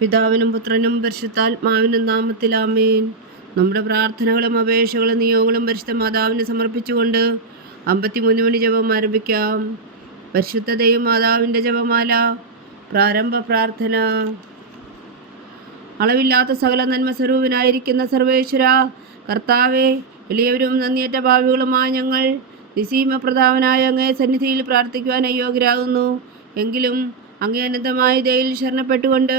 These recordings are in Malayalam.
പിതാവിനും പുത്രനും പരിശുദ്ധാത്മാവിനും നാമത്തിൽ ആമേൻ. നമ്മുടെ പ്രാർത്ഥനകളും അപേക്ഷകളും നിയോഗങ്ങളും പരിശുദ്ധ മാതാവിന് സമർപ്പിച്ചുകൊണ്ട് 53 മണി ജപം ആരംഭിക്കാം. പരിശുദ്ധ ദൈവമാതാവിൻ്റെ ജപമാല. പ്രാരംഭ പ്രാർത്ഥന. അളവില്ലാത്ത സകല നന്മ സ്വരൂപനായിരിക്കുന്ന സർവേശ്വര കർത്താവെ, എളിയവരും നന്ദിയേറ്റ ഭാവികളുമായ ഞങ്ങൾ നിസീമപ്രധാവനായ അങ്ങേ സന്നിധിയിൽ പ്രാർത്ഥിക്കുവാൻ അയോഗ്യരാകുന്നു. എങ്കിലും അങ്ങേ അനന്തമായ ദയയിൽ ശരണപ്പെട്ടുകൊണ്ട്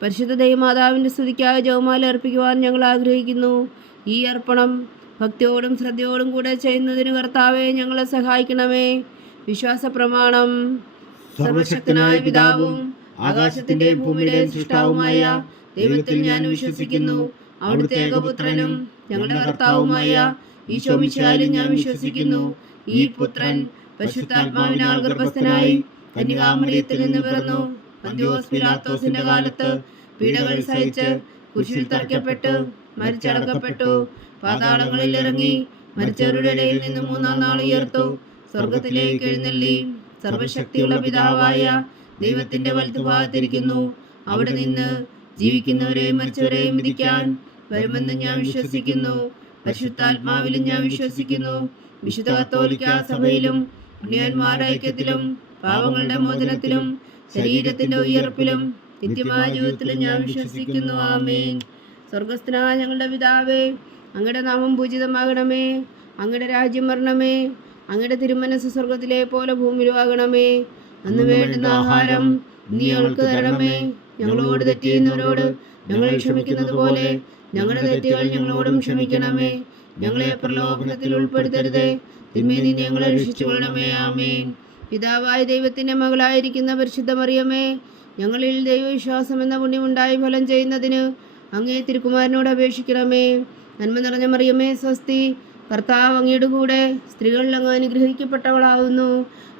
പരിശുദ്ധ ദൈവമാതാവിൻ്റെ സ്തുതിക്കായി ജപമാല അർപ്പിക്കുവാൻ ഞങ്ങൾ ആഗ്രഹിക്കുന്നു. ഈ അർപ്പണം ഭക്തിയോടും ശ്രദ്ധയോടും കൂടെ ചെയ്യുന്നതിന് കർത്താവെ ഞങ്ങളെ സഹായിക്കണമേ. വിശ്വാസ പ്രമാണം. സർവശക്തനായ പിതാവും ആകാശത്തിന്റെയും ഭൂമിയുടെയും സൃഷ്ടാവുമായ ദൈവത്തിൽ ഞാൻ വിശ്വസിക്കുന്നു. അവിടുത്തെ ഏകപുത്രനും ഞങ്ങളുടെ കർത്താവുമായ ഈശോ മിശിഹായിലും ഞാൻ വിശ്വസിക്കുന്നു. ഈ പുത്രൻ പരിശുദ്ധാത്മാവിനാൽ ഗർഭസ്ഥനായി കന്യകാമറിയത്തിൽ നിന്ന് പിറന്നു. പന്തിയോസ് പിലാത്തോസിന്റെ കാലത്ത് പീഡകൾ സഹിച്ച് കുരിശിൽ തറയ്ക്കപ്പെട്ടു മരിച്ചടക്കപ്പെട്ടു. പാതാളങ്ങളിൽ ഇറങ്ങി മരിച്ചവരുടെ ഇടയിൽ നിന്ന് 3-ാം നാൾ ഉയർത്തു. സ്വർഗത്തിലേക്ക് എഴുന്നള്ളി സർവശക്തിയുള്ള പിതാവായ ദൈവത്തിന്റെ വലത്തുഭാഗത്തിരിക്കുന്നു. അവിടെ നിന്ന് ജീവിക്കുന്നവരെയും മരിച്ചവരെയും വിധിക്കാൻ വരുമെന്ന് ഞാൻ വിശ്വസിക്കുന്നു. പരിശുദ്ധാത്മാവിലും ഞാൻ വിശ്വസിക്കുന്നു. വിശുദ്ധ കത്തോലിക്ക സഭയിലും പുണ്യന്മാരുടെ ഐക്യത്തിലും പാപങ്ങളുടെ മോചനത്തിലും ശരീരത്തിന്റെ ഉയർപ്പിലും നിത്യമായ ജീവിതത്തിലും ഞാൻ വിശ്വസിക്കുന്നു. ആമേൻ. സ്വർഗസ്ഥനായ ഞങ്ങളുടെ പിതാവേ, അങ്ങയുടെ നാമം പൂജിതമാകണമേ. അങ്ങയുടെ രാജ്യം വരണമേ. അങ്ങയുടെ തിരുമനസ് സ്വർഗത്തിലെ പോലെ ഭൂമിയിലുമാകണമേ. അന്ന് വേണ്ടുന്ന ആഹാരം നീ ഞങ്ങൾക്ക് തരണമേ. ഞങ്ങളോട് തെറ്റ് ചെയ്യുന്നവരോട് ഞങ്ങൾ ക്ഷമിക്കുന്നത് പോലെ ഞങ്ങളുടെ തെറ്റുകൾ ഞങ്ങളോടും ക്ഷമിക്കണമേ. ഞങ്ങളെ പ്രലോഭനത്തിൽ ഉൾപ്പെടുത്തരുതേ, തിന്മയിൽ നിന്ന് ഞങ്ങളെ രക്ഷിച്ചുകൊള്ളണമേ. ആമേൻ. പിതാവായ ദൈവത്തിന്റെ മകളായിരിക്കുന്ന പരിശുദ്ധ മറിയമേ, ഞങ്ങളിൽ ദൈവവിശ്വാസം എന്ന പുണ്യമുണ്ടായി ഫലം ചെയ്യുന്നതിന് അങ്ങേ തിരുക്കുമാരനോട് അപേക്ഷിക്കണമേ. നന്മ നിറഞ്ഞ മറിയമേ സ്വസ്തി, കർത്താവ് അങ്ങയുടെ കൂടെ സ്ത്രീകളിൽ അങ്ങ് അനുഗ്രഹിക്കപ്പെട്ടവളാകുന്നു.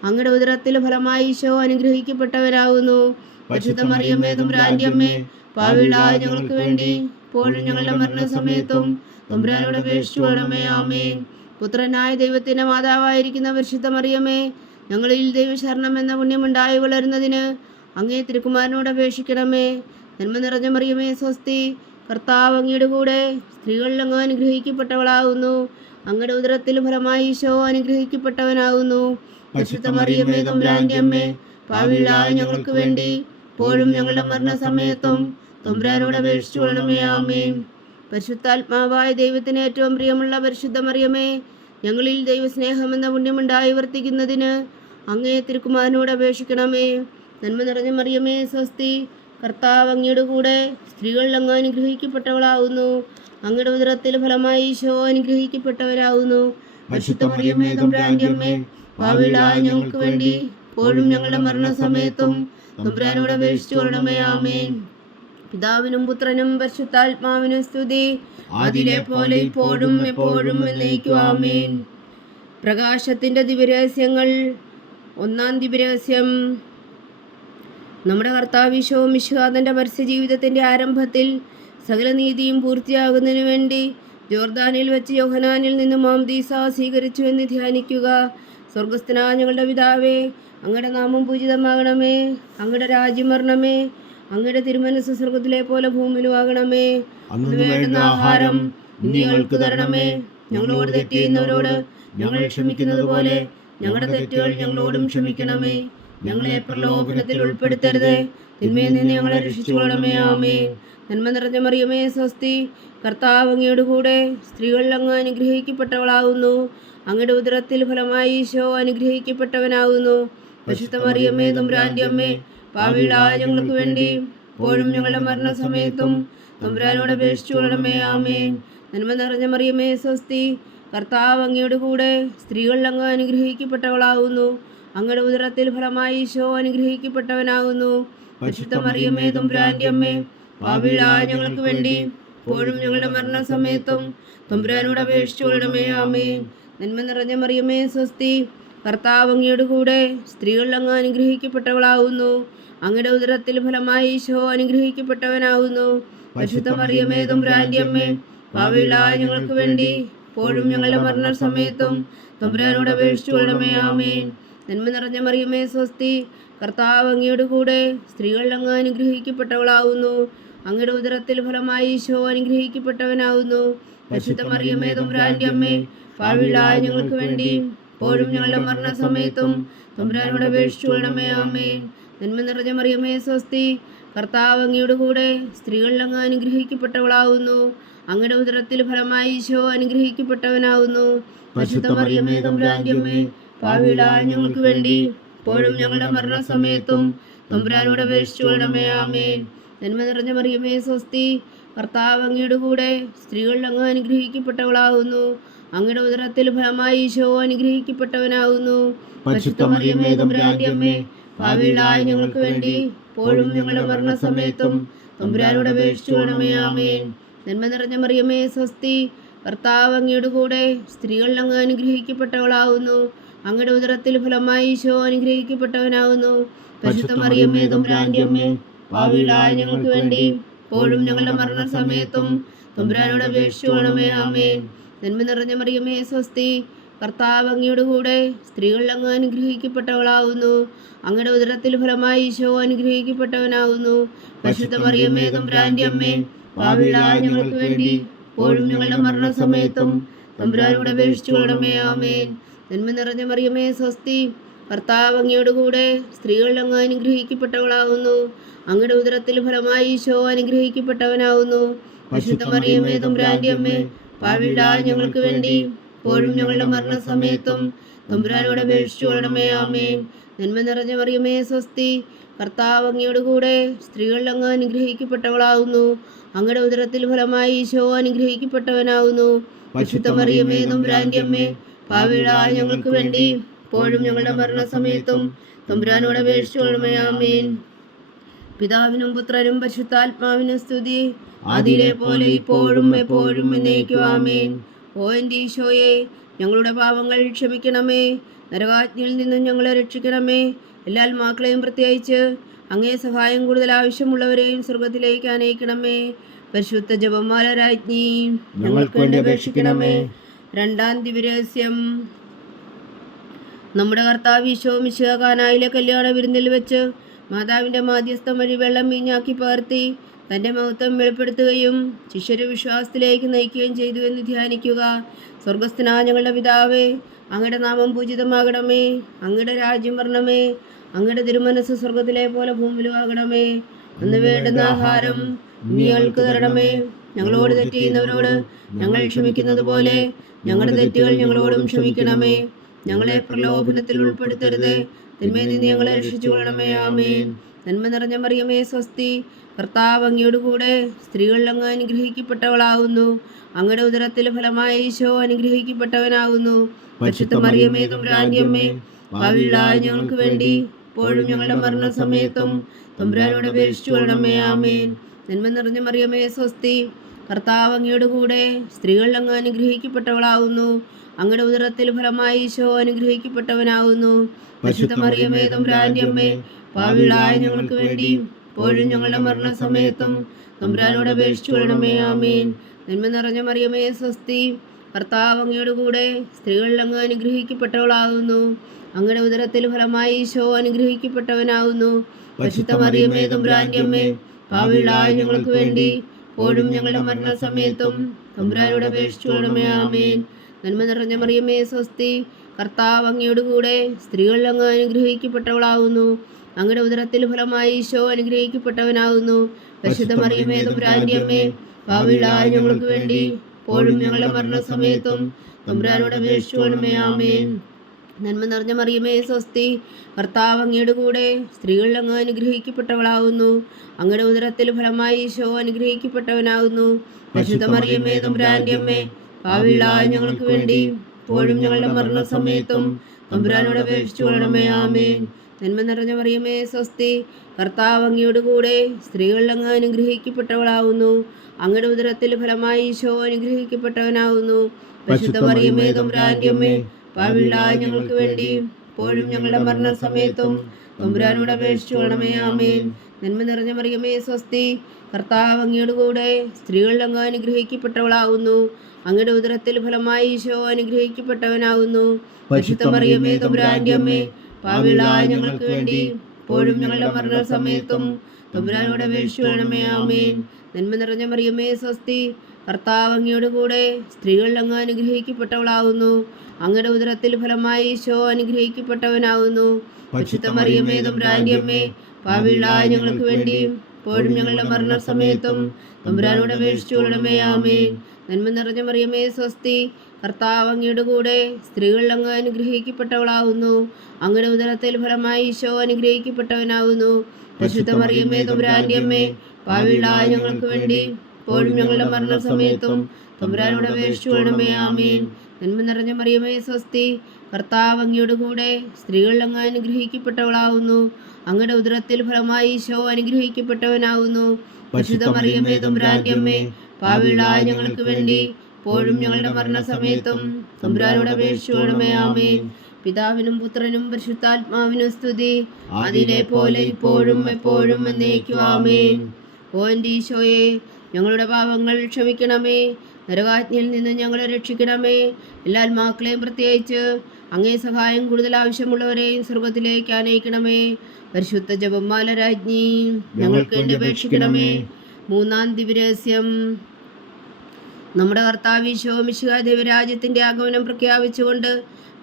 അങ്ങയുടെ ഉദരത്തിൽ ഫലമായി ഈശോ അനുഗ്രഹിക്കപ്പെട്ടവരാകുന്നു. പരിശുദ്ധ മറിയമേ തമ്പുരാന്റെ അമ്മേ, പാപികളായ ഞങ്ങൾക്ക് വേണ്ടി ഇപ്പോഴും ഞങ്ങളുടെ മരണസമയത്തും തമ്പുരാനോട് അപേക്ഷിച്ചുകൊള്ളണമേ. ആമേൻ. പുത്രനായ ദൈവത്തിന്റെ മാതാവായിരിക്കുന്ന പരിശുദ്ധ മറിയമേ, ഞങ്ങളിൽ ദൈവശരണം എന്ന പുണ്യമുണ്ടായി വളരുന്നതിന് അങ്ങേ തിരുക്കുമാരനോട് അപേക്ഷിക്കണമേ. നന്മ നിറഞ്ഞ മറിയമേ സ്വസ്തി, കർത്താവ് അങ്ങയുടെ കൂടെ സ്ത്രീകളിൽ അങ്ങ് അനുഗ്രഹിക്കപ്പെട്ടവളാകുന്നു. അങ്ങയുടെ ഉദരത്തിൽ ഫലമായി ഈശോ അനുഗ്രഹിക്കപ്പെട്ടവനാകുന്നു. പരിശുദ്ധ മറിയമേ തമ്പുരാന്റെ അമ്മേ, പാപികളായ ഞങ്ങൾക്ക് വേണ്ടി ഇപ്പോഴും ഞങ്ങളുടെ മരണസമയത്തും തമ്പുരാനോട് അപേക്ഷിച്ചുകൊള്ളണമേ. ആമേൻ. പരിശുദ്ധാത്മാവായ ദൈവത്തിന് ഏറ്റവും പ്രിയമുള്ള പരിശുദ്ധ മറിയമേ, ഞങ്ങളിൽ ദൈവസ്നേഹം എന്ന പുണ്യമുണ്ടായി വർത്തിക്കുന്നതിന് അങ്ങേ തിരുക്കുമാരനോട് അപേക്ഷിക്കണമേ. നന്മ നിറഞ്ഞ മറിയമേ സ്വസ്തി, കർത്താവ് അങ്ങയുടെ കൂടെ സ്ത്രീകളിൽ അങ്ങ് അനുഗ്രഹിക്കപ്പെട്ടവളാകുന്നു. അങ്ങയുടെ ഉദരത്തിൽ ഫലമായി ഈശോ അനുഗ്രഹിക്കപ്പെട്ടവരാകുന്നു. പരിശുദ്ധ മറിയമേ തമ്പുരാന്റെ അമ്മേ, പാപികളായ ഞങ്ങൾക്ക് വേണ്ടി ഇപ്പോഴും ഞങ്ങളുടെ മരണസമയത്തും തമ്പുരാനോട് അപേക്ഷിച്ചുകൊള്ളണമേ. ആമേൻ. പിതാവിനും പുത്രനും പരിശുദ്ധാത്മാവിനും സ്തുതി, അതിലെ പോലെ ഇപ്പോഴും എപ്പോഴും എന്നേക്കും. ആമേൻ. പ്രകാശത്തിന്റെ ദിവ്യരഹസ്യങ്ങൾ. 1-ാം ദിവ്യരഹസ്യം. നമ്മുടെ കർത്താവ് ഈശോ മിശിഹാ തന്റെ പരസ്യ ജീവിതത്തിന്റെ ആരംഭത്തിൽ സകല നീതിയും പൂർത്തിയാകുന്നതിനു വേണ്ടി ജോർദാനിൽ വെച്ച് യോഹന്നാനിൽ നിന്ന് മാംദീസ സ്വീകരിച്ചു എന്ന് ധ്യാനിക്കുക. സ്വർഗസ്ഥനായ ഞങ്ങളുടെ പിതാവേ, അങ്ങയുടെ നാമം പൂജിതമാകണമേ. അങ്ങയുടെ രാജ്യം വരണമേ. അങ്ങയുടെ തിരുമനസ് സ്വർഗത്തിലെ പോലെ ഭൂമിയിലുമാകണമേ. അന്ന് വേണ്ടുന്ന ആഹാരം ഇന്ന് ഞങ്ങൾക്ക് തരണമേ. ഞങ്ങളോട് തെറ്റ് ചെയ്യുന്നവരോട് ഞങ്ങൾ ക്ഷമിക്കുന്നത് പോലെ ഞങ്ങളുടെ തെറ്റുകൾ ഞങ്ങളോടും ക്ഷമിക്കണമേ. ഞങ്ങളെ പ്രലോഭനത്തിൽ ഉൾപ്പെടുത്തരുത്, തിന്മയിൽ നിന്ന് ഞങ്ങളെ രക്ഷിച്ചുകൊള്ളണമേ. ആമേൻ. നന്മ നിറഞ്ഞ മറിയമേ സ്വസ്തി, കർത്താവ് അങ്ങയുടെ കൂടെ സ്ത്രീകളിൽ അങ്ങ് അനുഗ്രഹിക്കപ്പെട്ടവളാകുന്നു. അങ്ങയുടെ ഉദരത്തിൽ ഫലമായി ഈശോ അനുഗ്രഹിക്കപ്പെട്ടവനാകുന്നു. പരിശുദ്ധ മറിയമേ തമ്പുരാന്റെ അമ്മേ, പാപികളായ ഞങ്ങൾക്ക് വേണ്ടി ഇപ്പോഴും ഞങ്ങളുടെ മരണസമയത്തും തമ്പുരാനോട് അപേക്ഷിച്ചുകൊള്ളണമേ. ആമേൻ. നന്മ നിറഞ്ഞ മറിയമേ സ്വസ്തി, കർത്താവ് അങ്ങയുടെ കൂടെ സ്ത്രീകളിൽ അങ്ങ് അനുഗ്രഹിക്കപ്പെട്ടവളാകുന്നു. അങ്ങയുടെ ഉദരത്തിൽ ഫലമായി ഈശോ അനുഗ്രഹിക്കപ്പെട്ടവനാകുന്നു. പരിശുദ്ധ മറിയമേ തമ്പുരാന്റെ അമ്മേ, പാപികളായ ഞങ്ങൾക്ക് വേണ്ടി ഇപ്പോഴും ഞങ്ങളുടെ മരണസമയത്തും തമ്പുരാനോട് അപേക്ഷിച്ചുകൊള്ളണമേ. ആമേൻ. നന്മ നിറഞ്ഞ മറിയമേ സ്വസ്തി, കർത്താവ് അങ്ങയുടെ കൂടെ സ്ത്രീകളിൽ അങ്ങ് അനുഗ്രഹിക്കപ്പെട്ടവളാകുന്നു. അങ്ങയുടെ ഉദരത്തിൽ ഫലമായി ഈശോ അനുഗ്രഹിക്കപ്പെട്ടവനാകുന്നു. പരിശുദ്ധ മറിയമേ തമ്പുരാന്റെ അമ്മേ, പാപികളായ ഞങ്ങൾക്ക് വേണ്ടി ഇപ്പോഴും ഞങ്ങളുടെ മരണസമയത്തും തമ്പുരാനോട് അപേക്ഷിച്ചുകൊള്ളണമേ. ആമേൻ. നന്മ നിറഞ്ഞ മറിയമേ സ്വസ്തി, കർത്താവ് അങ്ങയുടെ കൂടെ സ്ത്രീകൾ അങ്ങ് അനുഗ്രഹിക്കപ്പെട്ടവളാവുന്നു. അങ്ങയുടെ ഉദരത്തിൽ ഫലമായി ഈശോ അനുഗ്രഹിക്കപ്പെട്ടവനാവുന്നു. പരിശുദ്ധ മറിയമേ തമ്പുരാന്റെ അമ്മേ, പാപികളായ ഞങ്ങൾക്ക് വേണ്ടി ഇപ്പോഴും ഞങ്ങളുടെ മരണസമയത്തും തമ്പുരാനോട് അപേക്ഷിച്ചു കൊള്ളണമേ. ആമേൻ. നന്മ നിറഞ്ഞ മറിയമേ സ്വസ്തി, കർത്താവ് അങ്ങയുടെ കൂടെ സ്ത്രീകൾ അങ്ങ് അനുഗ്രഹിക്കപ്പെട്ടവളാവുന്നു. അങ്ങയുടെ ഉദരത്തിൽ ഫലമായി ഈശോ അനുഗ്രഹിക്കപ്പെട്ടവനാവുന്നു. പരിശുദ്ധ മറിയമേ തമ്പുരാന്റെ അമ്മേ, പാപികളായ ഞങ്ങൾക്ക് വേണ്ടി ഇപ്പോഴും ഞങ്ങളുടെ മരണസമയത്തും തമ്പുരാനോട് അപേക്ഷിച്ചു കൊള്ളണമേ. ആമേൻ. നന്മ നിറഞ്ഞ മറിയമേ സ്വസ്തി, കർത്താവ് അങ്ങയുടെ കൂടെ സ്ത്രീകൾ അങ്ങ് അനുഗ്രഹിക്കപ്പെട്ടവളാവുന്നു. അങ്ങയുടെ ഉദരത്തിൽ ഫലമായി ഈശോ അനുഗ്രഹിക്കപ്പെട്ടവനാവുന്നു. പരിശുദ്ധ മറിയമേ തമ്പുരാന്റെ അമ്മേ, പാപികളായ ഞങ്ങൾക്ക് വേണ്ടി ഇപ്പോഴും ഞങ്ങളുടെ മരണസമയത്തും തമ്പുരാനോട് അപേക്ഷിച്ചു കൊള്ളണമേ. ആമേൻ. നന്മ നിറഞ്ഞ മറിയമേ സ്വസ്തി, കർത്താവ് അങ്ങയുടെ കൂടെ സ്ത്രീകൾ അങ്ങ് അനുഗ്രഹിക്കപ്പെട്ടവളാവുന്നു. അങ്ങയുടെ ഉദരത്തിൽ ഫലമായി ഈശോ അനുഗ്രഹിക്കപ്പെട്ടവനാവുന്നു. പരിശുദ്ധ മറിയമേ തമ്പുരാന്റെ അമ്മേ, പാപികളായ ഞങ്ങൾക്ക് വേണ്ടി ഇപ്പോഴും ഞങ്ങളുടെ മരണസമയത്തും തമ്പുരാനോട് അപേക്ഷിച്ചു കൊള്ളണമേ. ആമേൻ. നന്മ നിറഞ്ഞ മറിയമേ സ്വസ്തി, കർത്താവ് അങ്ങയുടെ കൂടെ സ്ത്രീകൾ അങ്ങ് അനുഗ്രഹിക്കപ്പെട്ടവളാവുന്നു. അങ്ങയുടെ ഉദരത്തിൽ ഫലമായി ഈശോ അനുഗ്രഹിക്കപ്പെട്ടവനാവുന്നു. പരിശുദ്ധ മറിയമേ തമ്പുരാന്റെ അമ്മേ, പാപികളായ ഞങ്ങൾക്ക് വേണ്ടി ഇപ്പോഴും ഞങ്ങളുടെ മരണസമയത്തും തമ്പുരാനോട് അപേക്ഷിച്ചു കൊള്ളണമേ. ആമേൻ. നന്മ നിറഞ്ഞ മറിയമേ സ്വസ്തി, കർത്താവ് അങ്ങയുടെ കൂടെ സ്ത്രീകൾ അങ്ങ് അനുഗ്രഹിക്കപ്പെട്ടവളാവുന്നു. അങ്ങയുടെ ഉദരത്തിൽ ഫലമായി ഈശോ അനുഗ്രഹിക്കപ്പെട്ടവനാവുന്നു. പരിശുദ്ധ മറിയമേ തമ്പുരാന്റെ അമ്മേ, പാപികളായ ഞങ്ങൾക്ക് വേണ്ടി ഇപ്പോഴും ഞങ്ങളുടെ മരണസമയത്തും തമ്പുരാനോട് അപേക്ഷിച്ചു കൊള്ളണമേ. ആമേൻ. നന്മ നിറഞ്ഞ മറിയമേ സ്വസ്തി, കർത്താവ് അങ്ങയുടെ കൂടെ സ്ത്രീകൾ അങ്ങ് അനുഗ്രഹിക്കപ്പെട്ടവളാവുന്നു. അങ്ങയുടെ ഉദരത്തിൽ ഫലമായി ഈശോ അനുഗ്രഹിക്കപ്പെട്ടവനാവുന്നു. പരിശുദ്ധ മറിയമേ തമ്പുരാന്റെ അമ്മേ, പാപികളായ ഞങ്ങൾക്ക് വേണ്ടി ഇപ്പോഴും ഞങ്ങളുടെ മരണസമയത്തും തമ്പുരാനോട് അപേക്ഷിച്ചു കൊള്ളണമേ. ആമേൻ. പിതാവിനും പുത്രനും പരിശുദ്ധാത്മാവിനും സ്തുതി, ആദിയിലെ പോലെ ഇപ്പോഴും എപ്പോഴും എന്നേക്കും. ആമേൻ. ഓ എൻ്റെ ഈശോയെ, ഞങ്ങളുടെ പാപങ്ങൾ ക്ഷമിക്കണമേ. നരകാജ്ഞയിൽ നിന്നും ഞങ്ങളെ രക്ഷിക്കണമേ. എല്ലാ ആത്മാക്കളെയും പ്രത്യേകിച്ച് അങ്ങേ സഹായം കൂടുതൽ ആവശ്യമുള്ളവരെയും സ്വർഗത്തിലേക്ക് അനയിക്കണമേ. പരിശുദ്ധ ജപമാല രാജ്ഞി, ഞങ്ങൾക്ക് വേണ്ടി അപേക്ഷിക്കണമേ. രണ്ടാം ദിവ്യരഹസ്യം. നമ്മുടെ കർത്താവ് ഈശോ മിശിഹാ കാനായിലെ കല്യാണ വിരുന്നിൽ വെച്ച് മാതാവിൻ്റെ മാധ്യസ്ഥം വഴി വെള്ളം വീഞ്ഞാക്കി പകർത്തി തൻ്റെ മഹത്വം വെളിപ്പെടുത്തുകയും ശിഷ്യരെ വിശ്വാസത്തിലേക്ക് നയിക്കുകയും ചെയ്തു എന്ന് ധ്യാനിക്കുക. സ്വർഗസ്ഥനായ ഞങ്ങളുടെ പിതാവേ, അങ്ങയുടെ നാമം പൂജിതമാകണമേ. അങ്ങയുടെ രാജ്യം വരണമേ. അങ്ങയുടെ തിരുമനസ് സ്വർഗത്തിലെ പോലെ ഭൂമിയിലുമാകണമേ. അന്ന് വേണ്ടുന്ന ആഹാരം ഞങ്ങൾക്ക് തരണമേ. ഞങ്ങളോട് തെറ്റ് ചെയ്യുന്നവരോട് ഞങ്ങൾ ക്ഷമിക്കുന്നത് പോലെ ഞങ്ങളുടെ തെറ്റുകൾ ഞങ്ങളോടും ക്ഷമിക്കണമേ. ഞങ്ങളെ പ്രലോഭനത്തിൽ ഉൾപ്പെടുത്തരുത്, തിന്മയിൽ നിന്ന് ഞങ്ങളെ രക്ഷിച്ചു കൊള്ളണമേ. ആമേൻ. നന്മ നിറഞ്ഞ മറിയമേ സ്വസ്തി, കർത്താവ് അങ്ങയുടെ കൂടെ സ്ത്രീകൾ അങ്ങ് അനുഗ്രഹിക്കപ്പെട്ടവളാവുന്നു. അങ്ങയുടെ ഉദരത്തിൽ ഫലമായി ഈശോ അനുഗ്രഹിക്കപ്പെട്ടവനാകുന്നു. പരിശുദ്ധ മറിയമേ തമ്പുരാന്റെ അമ്മേ, പാപികളായ ഞങ്ങൾക്ക് വേണ്ടി ഇപ്പോഴും ഞങ്ങളുടെ മരണസമയത്തും തമ്പുരാനോട് അപേക്ഷിച്ചു കൊള്ളണമേ. ആമേൻ. നന്മ നിറഞ്ഞ മറിയമേ സ്വസ്തി, കർത്താവ് അങ്ങയുടെ കൂടെ സ്ത്രീകൾ അങ്ങ് അനുഗ്രഹിക്കപ്പെട്ടവളാവുന്നു. അങ്ങയുടെ ഉദരത്തിൽ ഫലമായി ഈശോ അനുഗ്രഹിക്കപ്പെട്ടവനാകുന്നു. പരിശുദ്ധ മറിയമേ തമ്പുരാന്റെ അമ്മേ, പാപികളായ ഞങ്ങൾക്ക് വേണ്ടി ഇപ്പോഴും ഞങ്ങളുടെ മരണസമയത്തും തമ്പുരാനോട് അപേക്ഷിച്ചു കൊള്ളണമേ. ആമേൻ. നന്മ നിറഞ്ഞ മറിയമേ സ്വസ്തി, കർത്താവ് അങ്ങയുടെ കൂടെ സ്ത്രീകൾ അങ്ങ് അനുഗ്രഹിക്കപ്പെട്ടവളാകുന്നു. അങ്ങയുടെ ഉദരത്തിൽ ഫലമായി ഈശോ അനുഗ്രഹിക്കപ്പെട്ടവനാകുന്നു. പരിശുദ്ധ മറിയമേ തമ്പുരാന്റെ അമ്മേ, പാപികളായ ഞങ്ങൾക്ക് വേണ്ടി ഇപ്പോഴും ഞങ്ങളുടെ മരണസമയത്തും തമ്പുരാനോട് അപേക്ഷിച്ചു കൊള്ളണമേ. ആമേൻ. നന്മ നിറഞ്ഞ മറിയമേ സ്വസ്തി, കർത്താവ് അങ്ങയുടെ കൂടെ സ്ത്രീകൾ അങ്ങ് അനുഗ്രഹിക്കപ്പെട്ടവളാകുന്നു. അങ്ങയുടെ ഉദരത്തിൽ ഫലമായി ഈശോ അനുഗ്രഹിക്കപ്പെട്ടവനാകുന്നു. പരിശുദ്ധ മറിയമേ തമ്പുരാന്റെ അമ്മേ, പാപികളായ ഞങ്ങൾക്ക് വേണ്ടി ഇപ്പോഴും ഞങ്ങളുടെ മരണസമയത്തും തമ്പുരാനോട് അപേക്ഷിച്ചു കൊള്ളണമേ. ആമേൻ. നന്മ നിറഞ്ഞ മറിയമേ സ്വസ്തി, കർത്താവ് അങ്ങയുടെ കൂടെ സ്ത്രീകൾ അങ്ങ് അനുഗ്രഹിക്കപ്പെട്ടവളാകുന്നു. അങ്ങയുടെ ഉദരത്തിൽ ഫലമായി ഈശോ അനുഗ്രഹിക്കപ്പെട്ടവനാകുന്നു. പരിശുദ്ധ മറിയമേ തമ്പുരാന്റെ അമ്മേ, പാപികളായ ഞങ്ങൾക്ക് വേണ്ടി ഇപ്പോഴും ഞങ്ങളുടെ മരണസമയത്തും തമ്പുരാനോട് അപേക്ഷിച്ചു കൊള്ളണമേ. ആമേൻ. നന്മ നിറഞ്ഞ മറിയമേ സ്വസ്തി, കർത്താവ് അങ്ങയുടെ കൂടെ സ്ത്രീകൾ അങ്ങ് അനുഗ്രഹിക്കപ്പെട്ടവളാകുന്നു. അങ്ങയുടെ ഉദരത്തിൽ ഫലമായി ഈശോ അനുഗ്രഹിക്കപ്പെട്ടവനാകുന്നു. പരിശുദ്ധ മറിയമേ തമ്പുരാന്റെ അമ്മേ, പാപികളായ ഞങ്ങൾക്ക് വേണ്ടി ഇപ്പോഴും ഞങ്ങളുടെ മരണസമയത്തും തമ്പുരാനോട് അപേക്ഷിച്ചു കൊള്ളണമേ. ആമേൻ. നന്മ നിറഞ്ഞ മറിയമേ സ്വസ്തി, കർത്താവ് അങ്ങയുടെ കൂടെ സ്ത്രീകൾ അങ്ങ് അനുഗ്രഹിക്കപ്പെട്ടവളാകുന്നു. അങ്ങയുടെ ഉദരത്തിൽ ഫലമായി ഈശോ അനുഗ്രഹിക്കപ്പെട്ടവനാകുന്നു. പരിശുദ്ധ മറിയമേ തമ്പുരാന്റെ അമ്മേ, പാപികളായ ഞങ്ങൾക്ക് വേണ്ടി ഇപ്പോഴും ഞങ്ങളുടെ മരണസമയത്തും തമ്പുരാനോട് അപേക്ഷിക്കണമേ. ആമേൻ. നന്മ നിറഞ്ഞ മറിയമേ സ്വസ്തി, കർത്താവ് അങ്ങയോട് കൂടെ സ്ത്രീകളിൽ അങ്ങ് അനുഗ്രഹിക്കപ്പെട്ടവളാവുന്നു. അങ്ങയുടെ ഉദരത്തിൽ ഫലമായി ഈശോ അനുഗ്രഹിക്കപ്പെട്ടവനാവുന്നു. പരിശുദ്ധ മറിയമേ തമ്പുരാന്റെ അമ്മേ, പാപികളായ ഞങ്ങൾക്ക് വേണ്ടിയും ഇപ്പോഴും ഞങ്ങളുടെ മരണസമയത്തും തമ്പുരാനോട് അപേക്ഷിച്ചുകൊള്ളണമേ. ആമേൻ. നന്മ നിറഞ്ഞ മറിയമേ സ്വസ്തി, കർത്താവ് അങ്ങയുടെ കൂടെ സ്ത്രീകളിൽ അങ്ങ് അനുഗ്രഹിക്കപ്പെട്ടവളാവുന്നു. അങ്ങയുടെ ഉദരത്തിൽ ഫലമായി ഈശോ അനുഗ്രഹിക്കപ്പെട്ടവനാവുന്നു. പരിശുദ്ധ മറിയമേ തമ്പുരാന്റെ അമ്മേ, പാപികളായ ഞങ്ങൾക്ക് വേണ്ടി ഇപ്പോഴും ഞങ്ങളുടെ മരണസമയത്തും തമ്പുരാനോട് അപേക്ഷിച്ചുകൊള്ളണമേ. ആമേൻ. നന്മ നിറഞ്ഞ മറിയമേ സ്വസ്തി, കർത്താവ് അങ്ങയുടെ കൂടെ സ്ത്രീകളിൽ അങ്ങ് അനുഗ്രഹിക്കപ്പെട്ടവളാവുന്നു. അങ്ങയുടെ ഉദരത്തിൽ ഫലമായി ഈശോ അനുഗ്രഹിക്കപ്പെട്ടവനാവുന്നു. പരിശുദ്ധ മറിയമേ തമ്പുരാന്റെ അമ്മേ, പാപികളായ ഞങ്ങൾക്ക് വേണ്ടി ഇപ്പോഴും ഞങ്ങളുടെ മരണസമയത്തും തമ്പുരാനോട് അപേക്ഷിച്ചുകൊള്ളണമേ. ആമേൻ. പിതാവിനും പുത്രനും പരിശുദ്ധാത്മാവിനും സ്തുതി, അതിലെ പോലെ ഇപ്പോഴും എപ്പോഴും എന്നേക്കും. ആമേൻ. ഓ എൻ്റെ ഈശോയെ, ഞങ്ങളുടെ പാപങ്ങൾ ക്ഷമിക്കണമേ. നരകാജ്ഞയിൽ നിന്ന് ഞങ്ങളെ രക്ഷിക്കണമേ. എല്ലാ ആത്മാക്കളെയും പ്രത്യേകിച്ച് അങ്ങേ സഹായം കൂടുതൽ ആവശ്യമുള്ളവരെയും സ്വർഗത്തിലേക്ക് ആനയിക്കണമേ. പരിശുദ്ധ ജപമാല രാജ്ഞി, ഞങ്ങൾക്ക് വേണ്ടി അപേക്ഷിക്കണമേ. മൂന്നാം ദിവ്യരഹസ്യം. നമ്മുടെ കർത്താവ് ഈശോ മിശിഹാ ദൈവരാജ്യത്തിൻ്റെ ആഗമനം പ്രഖ്യാപിച്ചുകൊണ്ട്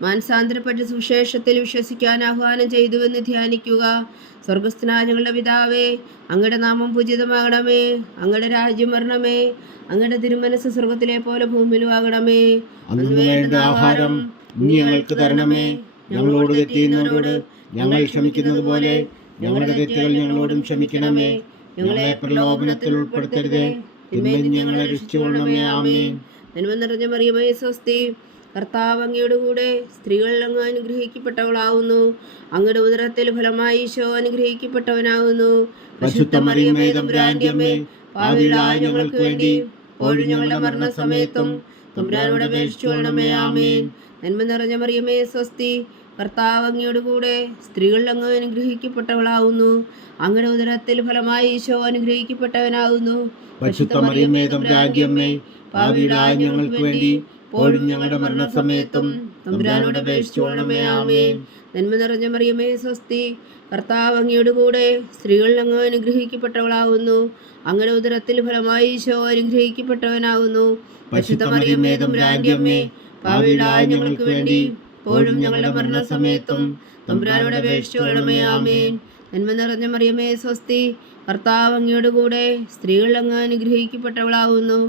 മാനസാന്തരപ്പെട്ട് സുവിശേഷത്തിൽ വിശ്വസിക്കാൻ ആഹ്വാനം ചെയ്തുവെന്ന് ധ്യാനിക്കുക. സ്വർഗസ്ഥനായ ഞങ്ങളുടെ പിതാവേ, അങ്ങയുടെ നാമം പൂജിതമാകണമേ. അങ്ങയുടെ രാജ്യം വരണമേ. അങ്ങയുടെ തിരുമനസ് സ്വർഗത്തിലെ പോലെ ഭൂമിയിലും ആകണമേ. അന്ന് വേണ്ട ആഹാരം ഞങ്ങൾക്ക് തരണമേ. ഞങ്ങളോട് തെറ്റിയുന്നവരോട് ഞങ്ങൾ ക്ഷമിക്കുന്നത് പോലെ ഞങ്ങളുടെ തെറ്റുകൾ ഞങ്ങളോടും ക്ഷമിക്കണമേ. ഞങ്ങളെ പ്രലോഭനത്തിൽ ഉൾപ്പെടുത്തരുതേ, തിന്മയിൽ ഞങ്ങളെ രക്ഷിച്ചുകൊള്ളണമേ. ആമേൻ. നന്മ നിറഞ്ഞ മറിയമേ സ്വസ്തി, കർത്താവ് അങ്ങയുടെ കൂടെ സ്ത്രീകളിൽ അങ്ങ് അനുഗ്രഹിക്കപ്പെട്ടവളാവുന്നു. അങ്ങയുടെ ഉദരത്തിൽ ഫലമായി ഈശോ അനുഗ്രഹിക്കപ്പെട്ടവനാവുന്നു. പരിശുദ്ധ മറിയമേ തമ്പുരാന്റെ അമ്മേ, പാപികളായ ഞങ്ങൾക്ക് വേണ്ടി ഇപ്പോഴും ഞങ്ങളുടെ മരണസമയത്തും തമ്പുരാനോട് അപേക്ഷിച്ചുകൊള്ളണമേ. ആമേൻ. നന്മ നിറഞ്ഞ മറിയമേ സ്വസ്തി, കർത്താവ് അങ്ങയുടെ കൂടെ സ്ത്രീകളിൽ അങ്ങ് അനുഗ്രഹിക്കപ്പെട്ടവളാവുന്നു. അങ്ങയുടെ ഉദരത്തിൽ ഫലമായി ഈശോ അനുഗ്രഹിക്കപ്പെട്ടവനാവുന്നു. പരിശുദ്ധ മറിയമേ തമ്പുരാന്റെ അമ്മേ, പാപികളായ ഞങ്ങൾക്ക് വേണ്ടി ഇപ്പോഴും ഞങ്ങളുടെ മരണസമയത്തും തമ്പുരാനോട് അപേക്ഷിച്ചുകൊള്ളണമേ. ആമേൻ. നന്മ നിറഞ്ഞ മറിയമേ സ്വസ്തി, കർത്താവ് അങ്ങയുടെ കൂടെ സ്ത്രീകളിൽ അങ്ങ് അനുഗ്രഹിക്കപ്പെട്ടവളാവുന്നു. അങ്ങയുടെ ഉദരത്തിൽ ഫലമായി ഈശോ അനുഗ്രഹിക്കപ്പെട്ടവനാവുന്നു. പരിശുദ്ധ മറിയമേ തമ്പുരാന്റെ അമ്മേ, പാപികളായ ഞങ്ങൾക്ക് വേണ്ടി ഇപ്പോഴും ഞങ്ങളുടെ മരണസമയത്തും തമ്പുരാനോട് അപേക്ഷിച്ചുകൊള്ളണമേ. ആമേൻ. നന്മ നിറഞ്ഞ മറിയമേ സ്വസ്തി, കർത്താവ് അങ്ങയുടെ കൂടെ സ്ത്രീകളിൽ അങ്ങ് അനുഗ്രഹിക്കപ്പെട്ടവളാവുന്നു.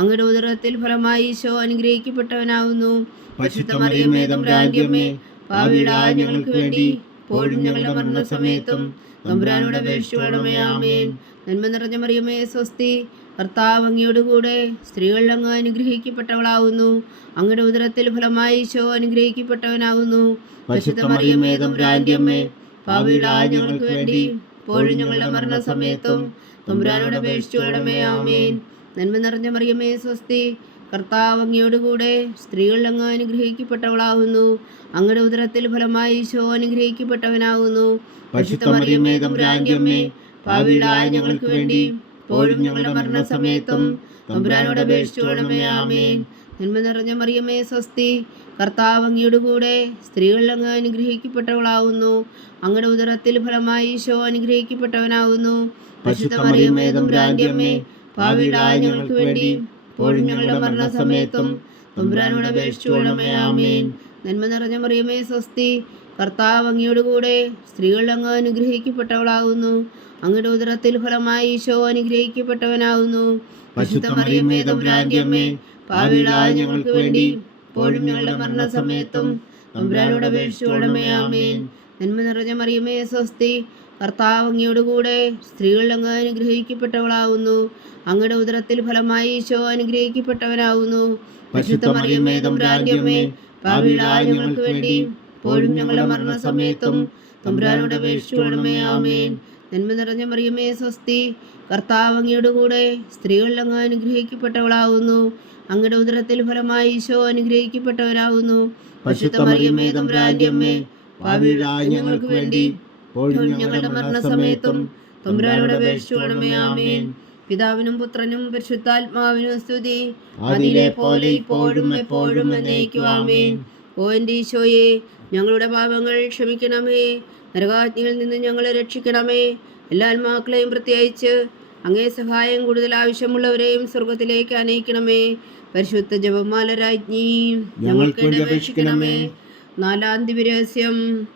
അങ്ങയുടെ ഉദരത്തിൽ ഫലമായി ഈശോ അനുഗ്രഹിക്കപ്പെട്ടവനാവുന്നു. പരിശുദ്ധ മറിയമേ തമ്പുരാന്റെ അമ്മേ, പാപികളായ ഞങ്ങൾക്ക് വേണ്ടി ഇപ്പോഴും ഞങ്ങളുടെ മരണസമയത്തും തമ്പുരാനോട് അപേക്ഷിച്ചുകൊള്ളണമേ. ആമേൻ. നന്മ നിറഞ്ഞ മറിയമേ സ്വസ്തി, കർത്താവ് അങ്ങയുടെ കൂടെ സ്ത്രീകളിൽ അങ്ങ് അനുഗ്രഹിക്കപ്പെട്ടവളാവുന്നു. അങ്ങയുടെ ഉദരത്തിൽ ഫലമായി ഈശോ അനുഗ്രഹിക്കപ്പെട്ടവനാവുന്നു. പരിശുദ്ധ മറിയമേ തമ്പുരാന്റെ അമ്മേ, പാപികളായ ഞങ്ങൾക്ക് വേണ്ടി ഇപ്പോഴും ഞങ്ങളുടെ മരണസമയത്തും തമ്പുരാനോട് അപേക്ഷിച്ചുകൊള്ളണമേ. ആമേൻ. നന്മ നിറഞ്ഞ മറിയമേ സ്വസ്തി, കർത്താവ് അങ്ങയുടെ കൂടെ സ്ത്രീകളിൽ അങ്ങ് അനുഗ്രഹിക്കപ്പെട്ടവളാവുന്നു. അങ്ങയുടെ ഉദരത്തിൽ ഫലമായി ഈശോ അനുഗ്രഹിക്കപ്പെട്ടവനാവുന്നു. പരിശുദ്ധ മറിയമേ തമ്പുരാന്റെ അമ്മേ, പാപികളായ ഞങ്ങൾക്ക് വേണ്ടി ഇപ്പോഴും ഞങ്ങളുടെ മരണസമയത്തും തമ്പുരാനോട് അപേക്ഷിച്ചുകൊള്ളണമേ. ആമേൻ. നന്മ നിറഞ്ഞ മറിയമേ സ്വസ്തി, കർത്താവ് അങ്ങയുടെ കൂടെ സ്ത്രീകളിൽ അങ്ങ് അനുഗ്രഹിക്കപ്പെട്ടവളാവുന്നു. അങ്ങയുടെ ഉദരത്തിൽ ഫലമായി ഈശോ അനുഗ്രഹിക്കപ്പെട്ടവനാവുന്നു. പരിശുദ്ധ മറിയമേ തമ്പുരാന്റെ അമ്മേ, പാപികളായ ഞങ്ങൾക്ക് വേണ്ടി ഇപ്പോഴും ഞങ്ങളുടെ മരണസമയത്തും തമ്പുരാനോട് അപേക്ഷിച്ചുകൊള്ളണമേ. ആമേൻ. നന്മ നിറഞ്ഞ മറിയമേ സ്വസ്തി, കർത്താവ് അങ്ങയുടെ കൂടെ സ്ത്രീകളിൽ അങ്ങ് അനുഗ്രഹിക്കപ്പെട്ടവളാവുന്നു. അങ്ങയുടെ ഉദരത്തിൽ ഫലമായി ഈശോ അനുഗ്രഹിക്കപ്പെട്ടവനാവുന്നു. പരിശുദ്ധ മറിയമേ തമ്പുരാന്റെ അമ്മേ, പാപികളായ ഞങ്ങൾക്ക് വേണ്ടി ഇപ്പോഴും ഞങ്ങളുടെ മരണസമയത്തും തമ്പുരാനോട് അപേക്ഷിച്ചുകൊള്ളണമേ. ആമേൻ. നന്മ നിറഞ്ഞ മറിയമേ സ്വസ്തി, കർത്താവ് അങ്ങയുടെ കൂടെ സ്ത്രീകളിൽ അങ്ങ് അനുഗ്രഹിക്കപ്പെട്ടവളാവുന്നു. അങ്ങയുടെ ഉദരത്തിൽ ഫലമായി ഈശോ അനുഗ്രഹിക്കപ്പെട്ടവനാവുന്നു. പരിശുദ്ധ മറിയമേ തമ്പുരാന്റെ അമ്മേ, പാപികളായ ഞങ്ങൾക്ക് വേണ്ടി ഇപ്പോഴും ഞങ്ങളുടെ മരണസമയത്തും തമ്പുരാനോട് അപേക്ഷിച്ചുകൊള്ളണമേ. ആമേൻ. നന്മ നിറഞ്ഞ മറിയമേ സ്വസ്തി, കർത്താവ് അങ്ങയുടെ കൂടെ സ്ത്രീകളിൽ അങ്ങ് അനുഗ്രഹിക്കപ്പെട്ടവളാവുന്നു. അങ്ങയുടെ ഉദരത്തിൽ ഫലമായി ഈശോ അനുഗ്രഹിക്കപ്പെട്ടവനാവുന്നു. പരിശുദ്ധ മറിയമേ തമ്പുരാന്റെ അമ്മേ, പാപികളായ ഞങ്ങൾക്ക് വേണ്ടി ഇപ്പോഴും ഞങ്ങളുടെ മരണസമയത്തും തമ്പുരാനോട് അപേക്ഷിച്ചുകൊള്ളണമേ. ആമേൻ. പിതാവിനും പുത്രനും പരിശുദ്ധാത്മാവിനും സ്തുതി, അതിലെ പോലെ ഇപ്പോഴും എപ്പോഴും എന്നേക്കും. ആമേൻ. ഓ എൻ്റെ ഈശോയെ, ഞങ്ങളുടെ പാപങ്ങൾ ക്ഷമിക്കണമേ. നരകാജ്ഞയിൽ നിന്ന് ഞങ്ങളെ രക്ഷിക്കണമേ. എല്ലാ ആത്മാക്കളെയും പ്രത്യേകിച്ച് അങ്ങേ സഹായം കൂടുതൽ ആവശ്യമുള്ളവരെയും സ്വർഗത്തിലേക്ക് അനയിക്കണമേ. പരിശുദ്ധ ജപമാല രാജ്ഞി ഞങ്ങൾക്ക് വേണ്ടി അപേക്ഷിക്കണമേ. നാലാം ദിവ്യരഹസ്യം.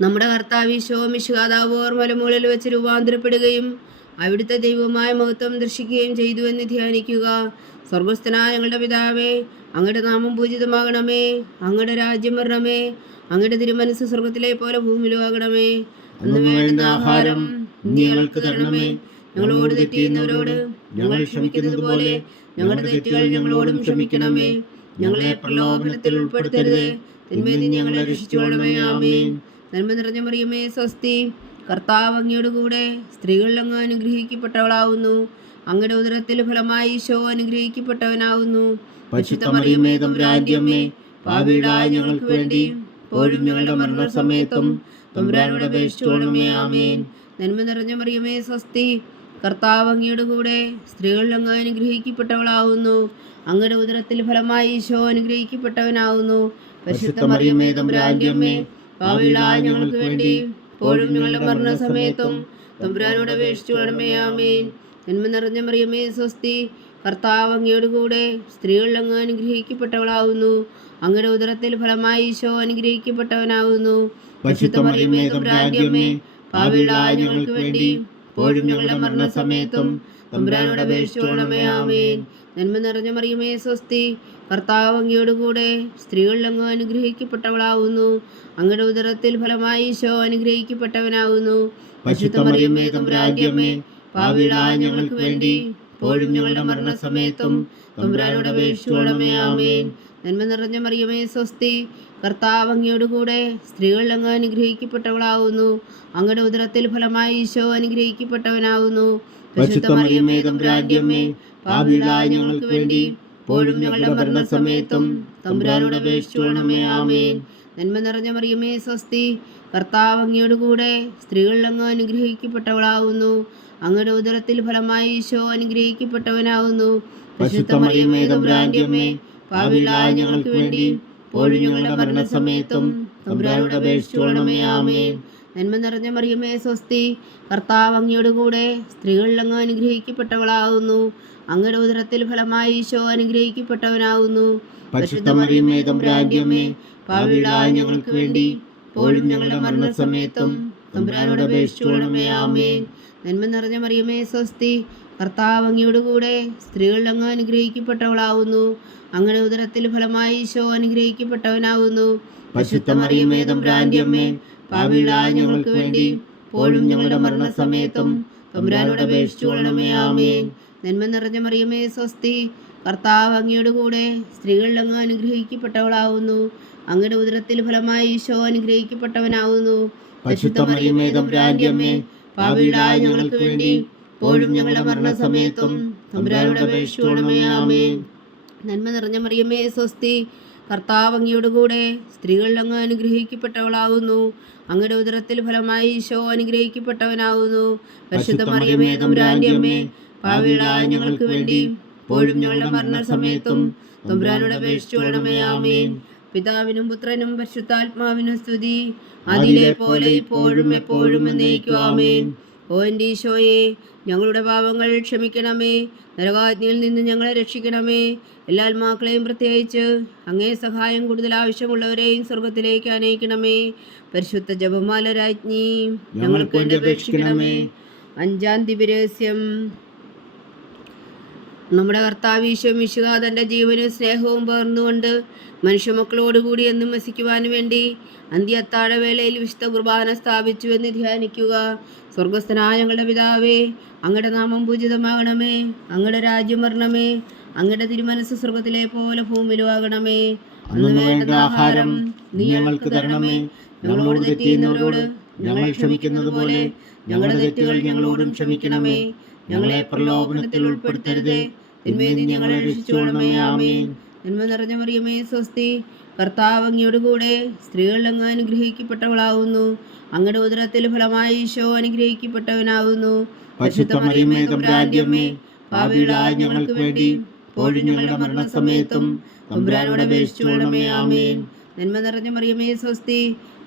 നമ്മുടെ കർത്താവ് ഈശോ മിശിഹാതാവോർ മലമുകളിൽ വെച്ച് രൂപാന്തരപ്പെടുകയും അവിടുത്തെ ദൈവമായ മഹത്വം ദർശിക്കുകയും ചെയ്തു എന്ന് ധ്യാനിക്കുക. സ്വർഗസ്ഥനായ ഞങ്ങളുടെ പിതാവേ, അങ്ങയുടെ നാമം പൂജിതമാകണമേ. അങ്ങയുടെ രാജ്യം വരണമേ. അങ്ങയുടെ തിരുമനസ് സ്വർഗത്തിലെ പോലെ ഭൂമിയിലും ആകണമേ. അന്ന് വേണ്ടുന്ന ആഹാരം ഇന്ന് ഞങ്ങൾക്ക് തരണമേ. ഞങ്ങളോട് തെറ്റിയുന്നവരോട് ഞങ്ങൾ ക്ഷമിക്കുന്നത് പോലെ ഞങ്ങളുടെ തെറ്റുകൾ ഞങ്ങളോടും ക്ഷമിക്കണമേ. ഞങ്ങളെ പ്രലോഭനത്തിൽ ഉൾപ്പെടുത്തരുതേ, തിന്മയിൽ നിന്ന് ഞങ്ങളെ രക്ഷിച്ചുകൊള്ളണമേ. ആമേൻ. നന്മ നിറഞ്ഞ മറിയമേ, സ്വസ്തി. കർത്താവ് അങ്ങയോട് കൂടെ സ്ത്രീകളിൽ അങ്ങ് അനുഗ്രഹിക്കപ്പെട്ടവളാവുന്നു. അങ്ങയുടെ ഉദരത്തിൽ ഫലമായി ഈശോ അനുഗ്രഹിക്കപ്പെട്ടവനാവുന്നു. പരിശുദ്ധ മറിയമേ, തമ്പുരാന്റെ അമ്മേ, പാപികളായ ഞങ്ങൾക്ക് വേണ്ടി ഇപ്പോഴും ഞങ്ങളുടെ മരണസമയത്തും തമ്പുരാനോട് അപേക്ഷിച്ചുകൊള്ളണമേ. ആമേൻ. നന്മ നിറഞ്ഞ മറിയമേ, സ്വസ്തി. കർത്താവ് അങ്ങയോട് കൂടെ സ്ത്രീകളിൽ അങ്ങ് അനുഗ്രഹിക്കപ്പെട്ടവളാവുന്നു. അങ്ങയുടെ ഉദരത്തിൽ ഫലമായി ഈശോ അനുഗ്രഹിക്കപ്പെട്ടവനാവുന്നു. പരിശുദ്ധ മറിയമേ, തമ്പുരാന്റെ അമ്മേ, പാപികളായ ഞങ്ങൾക്ക് വേണ്ടി ഇപ്പോഴും ഞങ്ങളുടെ മരണസമയത്തും തമ്പുരാനോട് അപേക്ഷിച്ചുകൊള്ളണമേ. ആമേൻ. നന്മ നിറഞ്ഞ മറിയമേ, സ്വസ്തി. കർത്താവ് അങ്ങയോട് കൂടെ സ്ത്രീകളിൽ അങ്ങ് അനുഗ്രഹിക്കപ്പെട്ടവളാവുന്നു. അങ്ങയുടെ ഉദരത്തിൽ ഫലമായി ഈശോ അനുഗ്രഹിക്കപ്പെട്ടവനാവുന്നു. പരിശുദ്ധ മറിയമേ, തമ്പുരാന്റെ അമ്മേ, പാപികളായ ഞങ്ങൾക്ക് വേണ്ടി ഇപ്പോഴും ഞങ്ങളുടെ മരണസമയത്തും തമ്പുരാനോട് അപേക്ഷിച്ചുകൊള്ളണമേ. ആമേൻ. നന്മ നിറഞ്ഞ മറിയമേ, സ്വസ്തി. കർത്താവ് അങ്ങയോട് കൂടെ സ്ത്രീകളിൽ അങ്ങ് അനുഗ്രഹിക്കപ്പെട്ടവളാവുന്നു. അങ്ങയുടെ ഉദരത്തിൽ ഫലമായി ഈശോ അനുഗ്രഹിക്കപ്പെട്ടവനാവുന്നു. പരിശുദ്ധ മറിയമേ, തമ്പുരാന്റെ അമ്മേ, പാപികളായ ഞങ്ങൾക്ക് വേണ്ടി ഇപ്പോഴും ഞങ്ങളുടെ മരണസമയത്തും തമ്പുരാനോട് അപേക്ഷിച്ചുകൊള്ളണമേ. ആമേൻ. നന്മ നിറഞ്ഞ മറിയമേ, സ്വസ്തി. കർത്താവ് അങ്ങയോട് കൂടെ സ്ത്രീകളിൽ അങ്ങ് അനുഗ്രഹിക്കപ്പെട്ടവളാവുന്നു. അങ്ങയുടെ ഉദരത്തിൽ ഫലമായി ഈശോ അനുഗ്രഹിക്കപ്പെട്ടവനാവുന്നു. പരിശുദ്ധ മറിയമേ, തമ്പുരാന്റെ അമ്മേ, പാപികളായ ഞങ്ങൾക്ക് വേണ്ടി ഇപ്പോഴും ഞങ്ങളുടെ മരണസമയത്തും തമ്പുരാനോട് അപേക്ഷിച്ചുകൊള്ളണമേ. ആമേൻ. നന്മ നിറഞ്ഞ മറിയമേ, സ്വസ്തി. കർത്താവ് അങ്ങയോട് കൂടെ സ്ത്രീകളിൽ അങ്ങ് അനുഗ്രഹിക്കപ്പെട്ടവളാവുന്നു. അങ്ങയുടെ ഉദരത്തിൽ ഫലമായി ഈശോ അനുഗ്രഹിക്കപ്പെട്ടവനാവുന്നു. പരിശുദ്ധ മറിയമേ, തമ്പുരാന്റെ അമ്മേ, പാപികളായ ഞങ്ങൾക്ക് വേണ്ടി ഇപ്പോഴും ഞങ്ങളുടെ മരണസമയത്തും തമ്പുരാനോട് അപേക്ഷിച്ചുകൊള്ളണമേ. ആമേൻ. നന്മ നിറഞ്ഞ മറിയമേ, സ്വസ്തി. കർത്താവ് അങ്ങയോട് കൂടെ സ്ത്രീകളിൽ അങ്ങ് അനുഗ്രഹിക്കപ്പെട്ടവളാവുന്നു. അങ്ങയുടെ ഉദരത്തിൽ ഫലമായി ഈശോ അനുഗ്രഹിക്കപ്പെട്ടവനാവുന്നു. പരിശുദ്ധ മറിയമേ, തമ്പുരാന്റെ അമ്മേ, പാപികളായ ഞങ്ങൾക്ക് വേണ്ടി ഇപ്പോഴും ഞങ്ങളുടെ മരണസമയത്തും തമ്പുരാനോട് അപേക്ഷിച്ചുകൊള്ളണമേ. ആമേൻ. നന്മ നിറഞ്ഞ മറിയമേ, സ്വസ്തി. കർത്താവ് അങ്ങയോട് കൂടെ സ്ത്രീകളിൽ അങ്ങ് അനുഗ്രഹിക്കപ്പെട്ടവളാവുന്നു. അങ്ങയുടെ ഉദരത്തിൽ ഫലമായി ഈശോ അനുഗ്രഹിക്കപ്പെട്ടവനാവുന്നു. പരിശുദ്ധ മറിയമേ, തമ്പുരാന്റെ അമ്മേ, പാപികളായ ഞങ്ങൾക്ക് വേണ്ടി ഇപ്പോഴും ഞങ്ങളുടെ മരണസമയത്തും തമ്പുരാനോട് അപേക്ഷിച്ചുകൊള്ളണമേ. ആമേൻ. നന്മ നിറഞ്ഞ മറിയമേ, സ്വസ്തി. കർത്താവ് അങ്ങയോട് കൂടെ സ്ത്രീകളിൽ അങ്ങ് അനുഗ്രഹിക്കപ്പെട്ടവളാവുന്നു. അങ്ങയുടെ ഉദരത്തിൽ ഫലമായി ഈശോ അനുഗ്രഹിക്കപ്പെട്ടവനാവുന്നു. പരിശുദ്ധ മറിയമേ, തമ്പുരാന്റെ അമ്മേ, പാപികളായ ഞങ്ങൾക്ക് വേണ്ടി ഇപ്പോഴും ഞങ്ങളുടെ മരണസമയത്തും തമ്പുരാനോട് അപേക്ഷിച്ചുകൊള്ളണമേ. ആമേൻ. നന്മ നിറഞ്ഞ മറിയമേ, സ്വസ്തി. കർത്താവ് അങ്ങയോട് കൂടെ സ്ത്രീകളിൽ അങ്ങ് അനുഗ്രഹിക്കപ്പെട്ടവളാവുന്നു. അങ്ങയുടെ ഉദരത്തിൽ ഫലമായി ഈശോ അനുഗ്രഹിക്കപ്പെട്ടവനാവുന്നു. പരിശുദ്ധ മറിയമേ, തമ്പുരാന്റെ അമ്മേ, പാപികളായ ഞങ്ങൾക്ക് വേണ്ടി ഇപ്പോഴും ഞങ്ങളുടെ മരണസമയത്തും തമ്പുരാനോട് അപേക്ഷിച്ചുകൊള്ളണമേ. ആമേൻ. പിതാവിനും പുത്രനും പരിശുദ്ധാത്മാവിനും സ്തുതി. അതിലെ പോലെ ഇപ്പോഴും എപ്പോഴും എന്നേക്കും. ആമേൻ. ഓ എൻ്റെ ഈശോയെ, ഞങ്ങളുടെ പാപങ്ങൾ ക്ഷമിക്കണമേ. നരകാജ്ഞയിൽ നിന്ന് ഞങ്ങളെ രക്ഷിക്കണമേ. എല്ലാ ആത്മാക്കളെയും പ്രത്യേകിച്ച് അങ്ങേ സഹായം കൂടുതൽ ആവശ്യമുള്ളവരെയും സ്വർഗത്തിലേക്ക് അനയിക്കണമേ. പരിശുദ്ധ ജപമാല രാജ്ഞി ഞങ്ങൾക്ക് വേണ്ടി അപേക്ഷിക്കണമേ. അഞ്ചാം ദിവ്യരഹസ്യം. നമ്മുടെ കർത്താവ് ഈശോ മിശിഹാ തൻ്റെ ജീവനും സ്നേഹവും പകർന്നുകൊണ്ട് മനുഷ്യമക്കളോടുകൂടി എന്നും വസിക്കുവാൻ വേണ്ടി അന്ത്യത്താഴവേളയിൽ വിശുദ്ധ കുർബാന സ്ഥാപിച്ചു എന്ന് ധ്യാനിക്കുക. സ്വർഗസ്ഥനായ ഞങ്ങളുടെ പിതാവേ, അങ്ങയുടെ നാമം പൂജിതമാകണമേ. അങ്ങയുടെ രാജ്യം വരണമേ. അങ്ങയുടെ തിരുമനസ് സ്വർഗത്തിലെ പോലെ ഭൂമിയിലും ആകണമേ. അന്ന് വേണ്ട ആഹാരം നീ ഞങ്ങൾക്ക് തരണമേ. ഞങ്ങളോട് തെറ്റിയുന്നവരോട് ഞങ്ങൾ ക്ഷമിക്കുന്നത് പോലെ ഞങ്ങളുടെ തെറ്റുകൾ ഞങ്ങളോടും ക്ഷമിക്കണമേ. ഞങ്ങളെ പ്രലോഭനത്തിൽ ഉൾപ്പെടുത്തരുതേ, തിന്മയിൽ നിന്ന് ഞങ്ങളെ രക്ഷിച്ചുകൊള്ളണമേ. ആമേൻ. നന്മ നിറഞ്ഞ മറിയമേ, സ്വസ്തി. കർത്താവ് അങ്ങയോട് കൂടെ സ്ത്രീകളിൽ അങ്ങ് അനുഗ്രഹിക്കപ്പെട്ടവളാവുന്നു. അങ്ങയുടെ ഉദരത്തിൽ ഫലമായി ഈശോ അനുഗ്രഹിക്കപ്പെട്ടവനാവുന്നു. പരിശുദ്ധ മറിയമേ, തമ്പുരാന്റെ അമ്മേ, പാപികളായ ഞങ്ങൾക്ക് വേണ്ടി ഇപ്പോഴും ഞങ്ങളുടെ മരണസമയത്തും തമ്പുരാനോട് അപേക്ഷിച്ചുകൊള്ളണമേ. ആമേൻ. നന്മ നിറഞ്ഞ മറിയമേ സ്വസ്തി,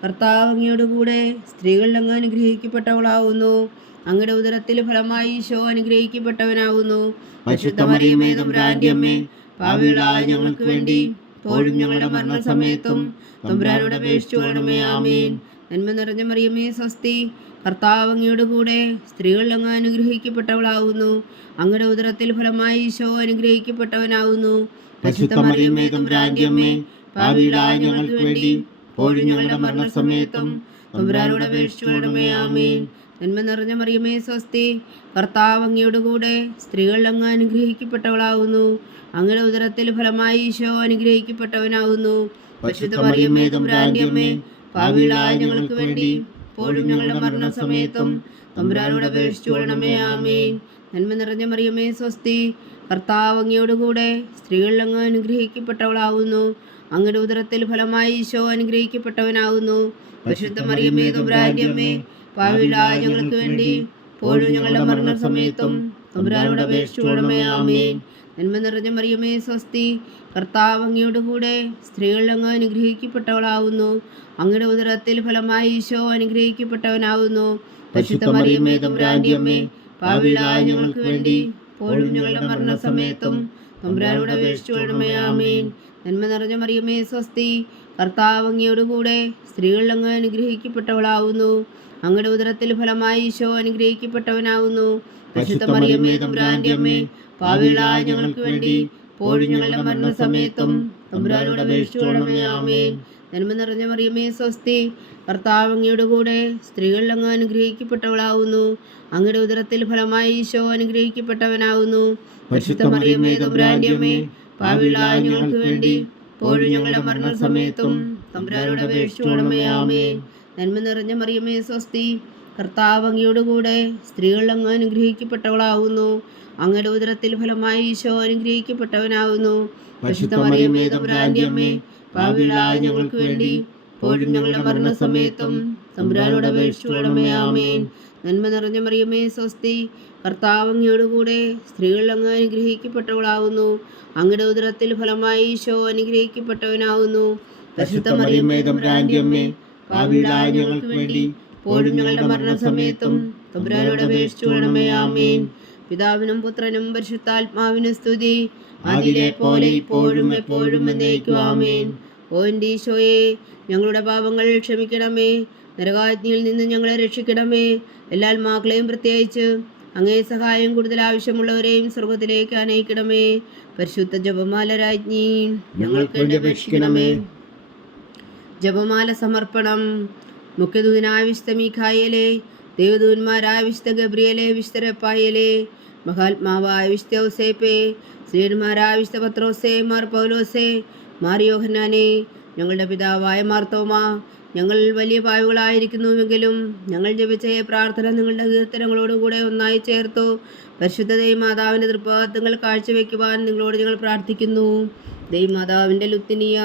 കർത്താവ് അങ്ങയോട് കൂടെ സ്ത്രീകളിൽ അങ്ങ് അനുഗ്രഹിക്കപ്പെട്ടവളാവുന്നു. അങ്ങയുടെ ഉദരത്തിൽ ഫലമായി ഈശോ അനുഗ്രഹിക്കപ്പെട്ടവനാവുന്നു. പരിശുദ്ധ മറിയമേ തമ്പുരാന്റെ അമ്മേ, പാപികളായ ഞങ്ങൾക്ക് വേണ്ടി ഇപ്പോഴും ഞങ്ങളുടെ മരണസമയത്തും തമ്പുരാനോട് അപേക്ഷിച്ചു കൊള്ളണമേ. ആമേൻ. നന്മ നിറഞ്ഞ മറിയമേ സ്വസ്തി, കർത്താവ് അങ്ങയോട് കൂടെ സ്ത്രീകളിൽ അങ്ങ് അനുഗ്രഹിക്കപ്പെട്ടവളാവുന്നു. അങ്ങയുടെ ഉദരത്തിൽ ഫലമായി ഈശോ അനുഗ്രഹിക്കപ്പെട്ടവനാവുന്നു. പരിശുദ്ധ മറിയമേ തമ്പുരാന്റെ അമ്മേ, പാപികളായ ഞങ്ങൾക്ക് വേണ്ടി ഇപ്പോഴും ഞങ്ങളുടെ മരണസമയത്തും തമ്പുരാനോട് അപേക്ഷിച്ചു കൊള്ളണമേ. ആമേൻ. നന്മ നിറഞ്ഞ മറിയമേ സ്വസ്തി, കർത്താവ് അങ്ങയോട് കൂടെ സ്ത്രീകളിൽ അങ്ങ് അനുഗ്രഹിക്കപ്പെട്ടവളാവുന്നു. അങ്ങയുടെ ഉദരത്തിൽ ഫലമായി ഈശോ അനുഗ്രഹിക്കപ്പെട്ടവനാവുന്നു. പരിശുദ്ധ മറിയമേ തമ്പുരാന്റെ അമ്മേ, പാപികളായ ഞങ്ങൾക്ക് വേണ്ടി ഇപ്പോഴും ഞങ്ങളുടെ മരണസമയത്തും തമ്പുരാനോട് അപേക്ഷിച്ചു കൊള്ളണമേ. ആമേൻ. നന്മ നിറഞ്ഞ മറിയമേ സ്വസ്തി, കർത്താവ് അങ്ങയോട് കൂടെ സ്ത്രീകളിൽ അങ്ങ് അനുഗ്രഹിക്കപ്പെട്ടവളാവുന്നു. അങ്ങയുടെ ഉദരത്തിൽ ഫലമായി ഈശോ അനുഗ്രഹിക്കപ്പെട്ടവനാവുന്നു. പരിശുദ്ധ മറിയമേ തമ്പുരാന്റെ അമ്മേ, പാപികളായ ഞങ്ങൾക്ക് വേണ്ടി ഇപ്പോഴും ഞങ്ങളുടെ മരണസമയത്തും തമ്പുരാനോട് അപേക്ഷിച്ചു കൊള്ളണമേ. ആമേൻ. നന്മ നിറഞ്ഞ മറിയമേ സ്വസ്തി, കർത്താവ് അങ്ങയോട് കൂടെ സ്ത്രീകളിൽ അങ്ങ് അനുഗ്രഹിക്കപ്പെട്ടവളാവുന്നു. അങ്ങയുടെ ഉദരത്തിൽ ഫലമായി ഈശോ അനുഗ്രഹിക്കപ്പെട്ടവനാവുന്നു. പരിശുദ്ധ മറിയമേ തമ്പുരാന്റെ അമ്മേ, പാപികളായ ഞങ്ങൾക്ക് വേണ്ടി ഇപ്പോഴും ഞങ്ങളുടെ മരണസമയത്തും തമ്പുരാനോട് അപേക്ഷിച്ചു കൊള്ളണമേ. ആമേൻ. നന്മ നിറഞ്ഞ മറിയമേ സ്വസ്തി, കർത്താവ് അങ്ങയോട് കൂടെ സ്ത്രീകളിൽ അങ്ങ് അനുഗ്രഹിക്കപ്പെട്ടവളാവുന്നു. അങ്ങയുടെ ഉദരത്തിൽ ഫലമായി ഈശോ അനുഗ്രഹിക്കപ്പെട്ടവനാവുന്നു. പരിശുദ്ധ മറിയമേ തമ്പുരാന്റെ അമ്മേ, പാപികളായ ഞങ്ങൾക്ക് വേണ്ടി ഇപ്പോഴും ഞങ്ങളുടെ മരണസമയത്തും തമ്പുരാനോട് അപേക്ഷിച്ചു കൊള്ളണമേ. ആമേൻ. നന്മ നിറഞ്ഞ മറിയമേ സ്വസ്തി, കർത്താവ് അങ്ങയോട് കൂടെ സ്ത്രീകളിൽ അങ്ങ് അനുഗ്രഹിക്കപ്പെട്ടവളാവുന്നു. അങ്ങയുടെ ഉദരത്തിൽ ഫലമായി ഈശോ അനുഗ്രഹിക്കപ്പെട്ടവനാവുന്നു. പരിശുദ്ധ മറിയമേ തമ്പുരാന്റെ അമ്മേ, പാപികളായ ഞങ്ങൾക്ക് വേണ്ടി ഇപ്പോഴും ഞങ്ങളുടെ മരണസമയത്തും തമ്പുരാനോട് അപേക്ഷിച്ചു കൊള്ളണമേ. ആമേൻ. നന്മ നിറഞ്ഞ മറിയമേ സ്വസ്തി, കർത്താവ് അങ്ങയോട് കൂടെ സ്ത്രീകളിൽ അങ്ങ് അനുഗ്രഹിക്കപ്പെട്ടവളാവുന്നു. അങ്ങയുടെ ഉദരത്തിൽ ഫലമായി ഈശോ അനുഗ്രഹിക്കപ്പെട്ടവനാവുന്നു. പരിശുദ്ധ മറിയമേ തമ്പുരാന്റെ അമ്മേ, പാപികളായ ഞങ്ങൾക്ക് വേണ്ടി ഇപ്പോഴും ഞങ്ങളുടെ മരണസമയത്തും തമ്പുരാനോട് അപേക്ഷിച്ചു കൊള്ളണമേ. ആമേൻ. നന്മ നിറഞ്ഞ മറിയമേ സ്വസ്തി, കർത്താവ് അങ്ങയോട് കൂടെ സ്ത്രീകളിൽ അങ്ങ് അനുഗ്രഹിക്കപ്പെട്ടവളാവുന്നു. അങ്ങയുടെ ഉദരത്തിൽ ഫലമായി ഈശോ അനുഗ്രഹിക്കപ്പെട്ടവനാവുന്നു. പരിശുദ്ധ മറിയമേ തമ്പുരാന്റെ അമ്മേ, പാപികളായ ഞങ്ങൾക്ക് വേണ്ടി ഇപ്പോഴും ഞങ്ങളുടെ മരണസമയത്തും തമ്പുരാനോട് അപേക്ഷിച്ചു കൊള്ളണമേ. ആമേൻ. പിതാവിനും പുത്രനും പരിശുദ്ധാത്മാവിനും സ്തുതി, അതിലെ പോലെ ഇപ്പോഴും എപ്പോഴും എന്നേക്കും. ആമേൻ. ഓ എൻ്റെ ഈശോയെ, ഞങ്ങളുടെ പാപങ്ങൾ ക്ഷമിക്കണമേ. നരകാഗ്നിയിൽ നിന്ന് ഞങ്ങളെ രക്ഷിക്കണമേ. എല്ലാ ആത്മാക്കളെയും പ്രത്യേകിച്ച് അങ്ങേ സഹായം കൂടുതൽ ആവശ്യമുള്ളവരെയും സ്വർഗത്തിലേക്ക് അനയിക്കണമേ. പരിശുദ്ധ ജപമാല രാജ്ഞി, ഞങ്ങൾക്ക് വേണ്ടി അപേക്ഷിക്കണമേ. ജപമാല സമർപ്പണം. മുഖ്യദൂതനായ വിശുദ്ധ മീഖായേലേ, ദേവദൂതന്മാരായ വിശുദ്ധ ഗബ്രിയേലേ, വിശുദ്ധ റഫായേലേ, മഹാത്മാവായ വിശുദ്ധ ഔസേപ്പേ, ശ്രീയന്മാരായ വിശുദ്ധ പത്രോസേ, മാർ പൗലോസേ, മാർ യോഹന്നാനേ, ഞങ്ങളുടെ പിതാവായ മാർത്തോമ, ഞങ്ങൾ വലിയ പാവികളായിരിക്കുന്നുവെങ്കിലും ഞങ്ങൾ ജപിച്ച ഈ പ്രാർത്ഥന നിങ്ങളുടെ കീർത്തനങ്ങളോടുകൂടെ ഒന്നായി ചേർത്തു പരിശുദ്ധ ദൈവമാതാവിൻ്റെ തൃപ്പാദങ്ങൾ കാഴ്ചവെക്കുവാൻ നിങ്ങളോട് ഞങ്ങൾ പ്രാർത്ഥിക്കുന്നു. ദൈവമാതാവിൻ്റെ ലുത്തിനിയ,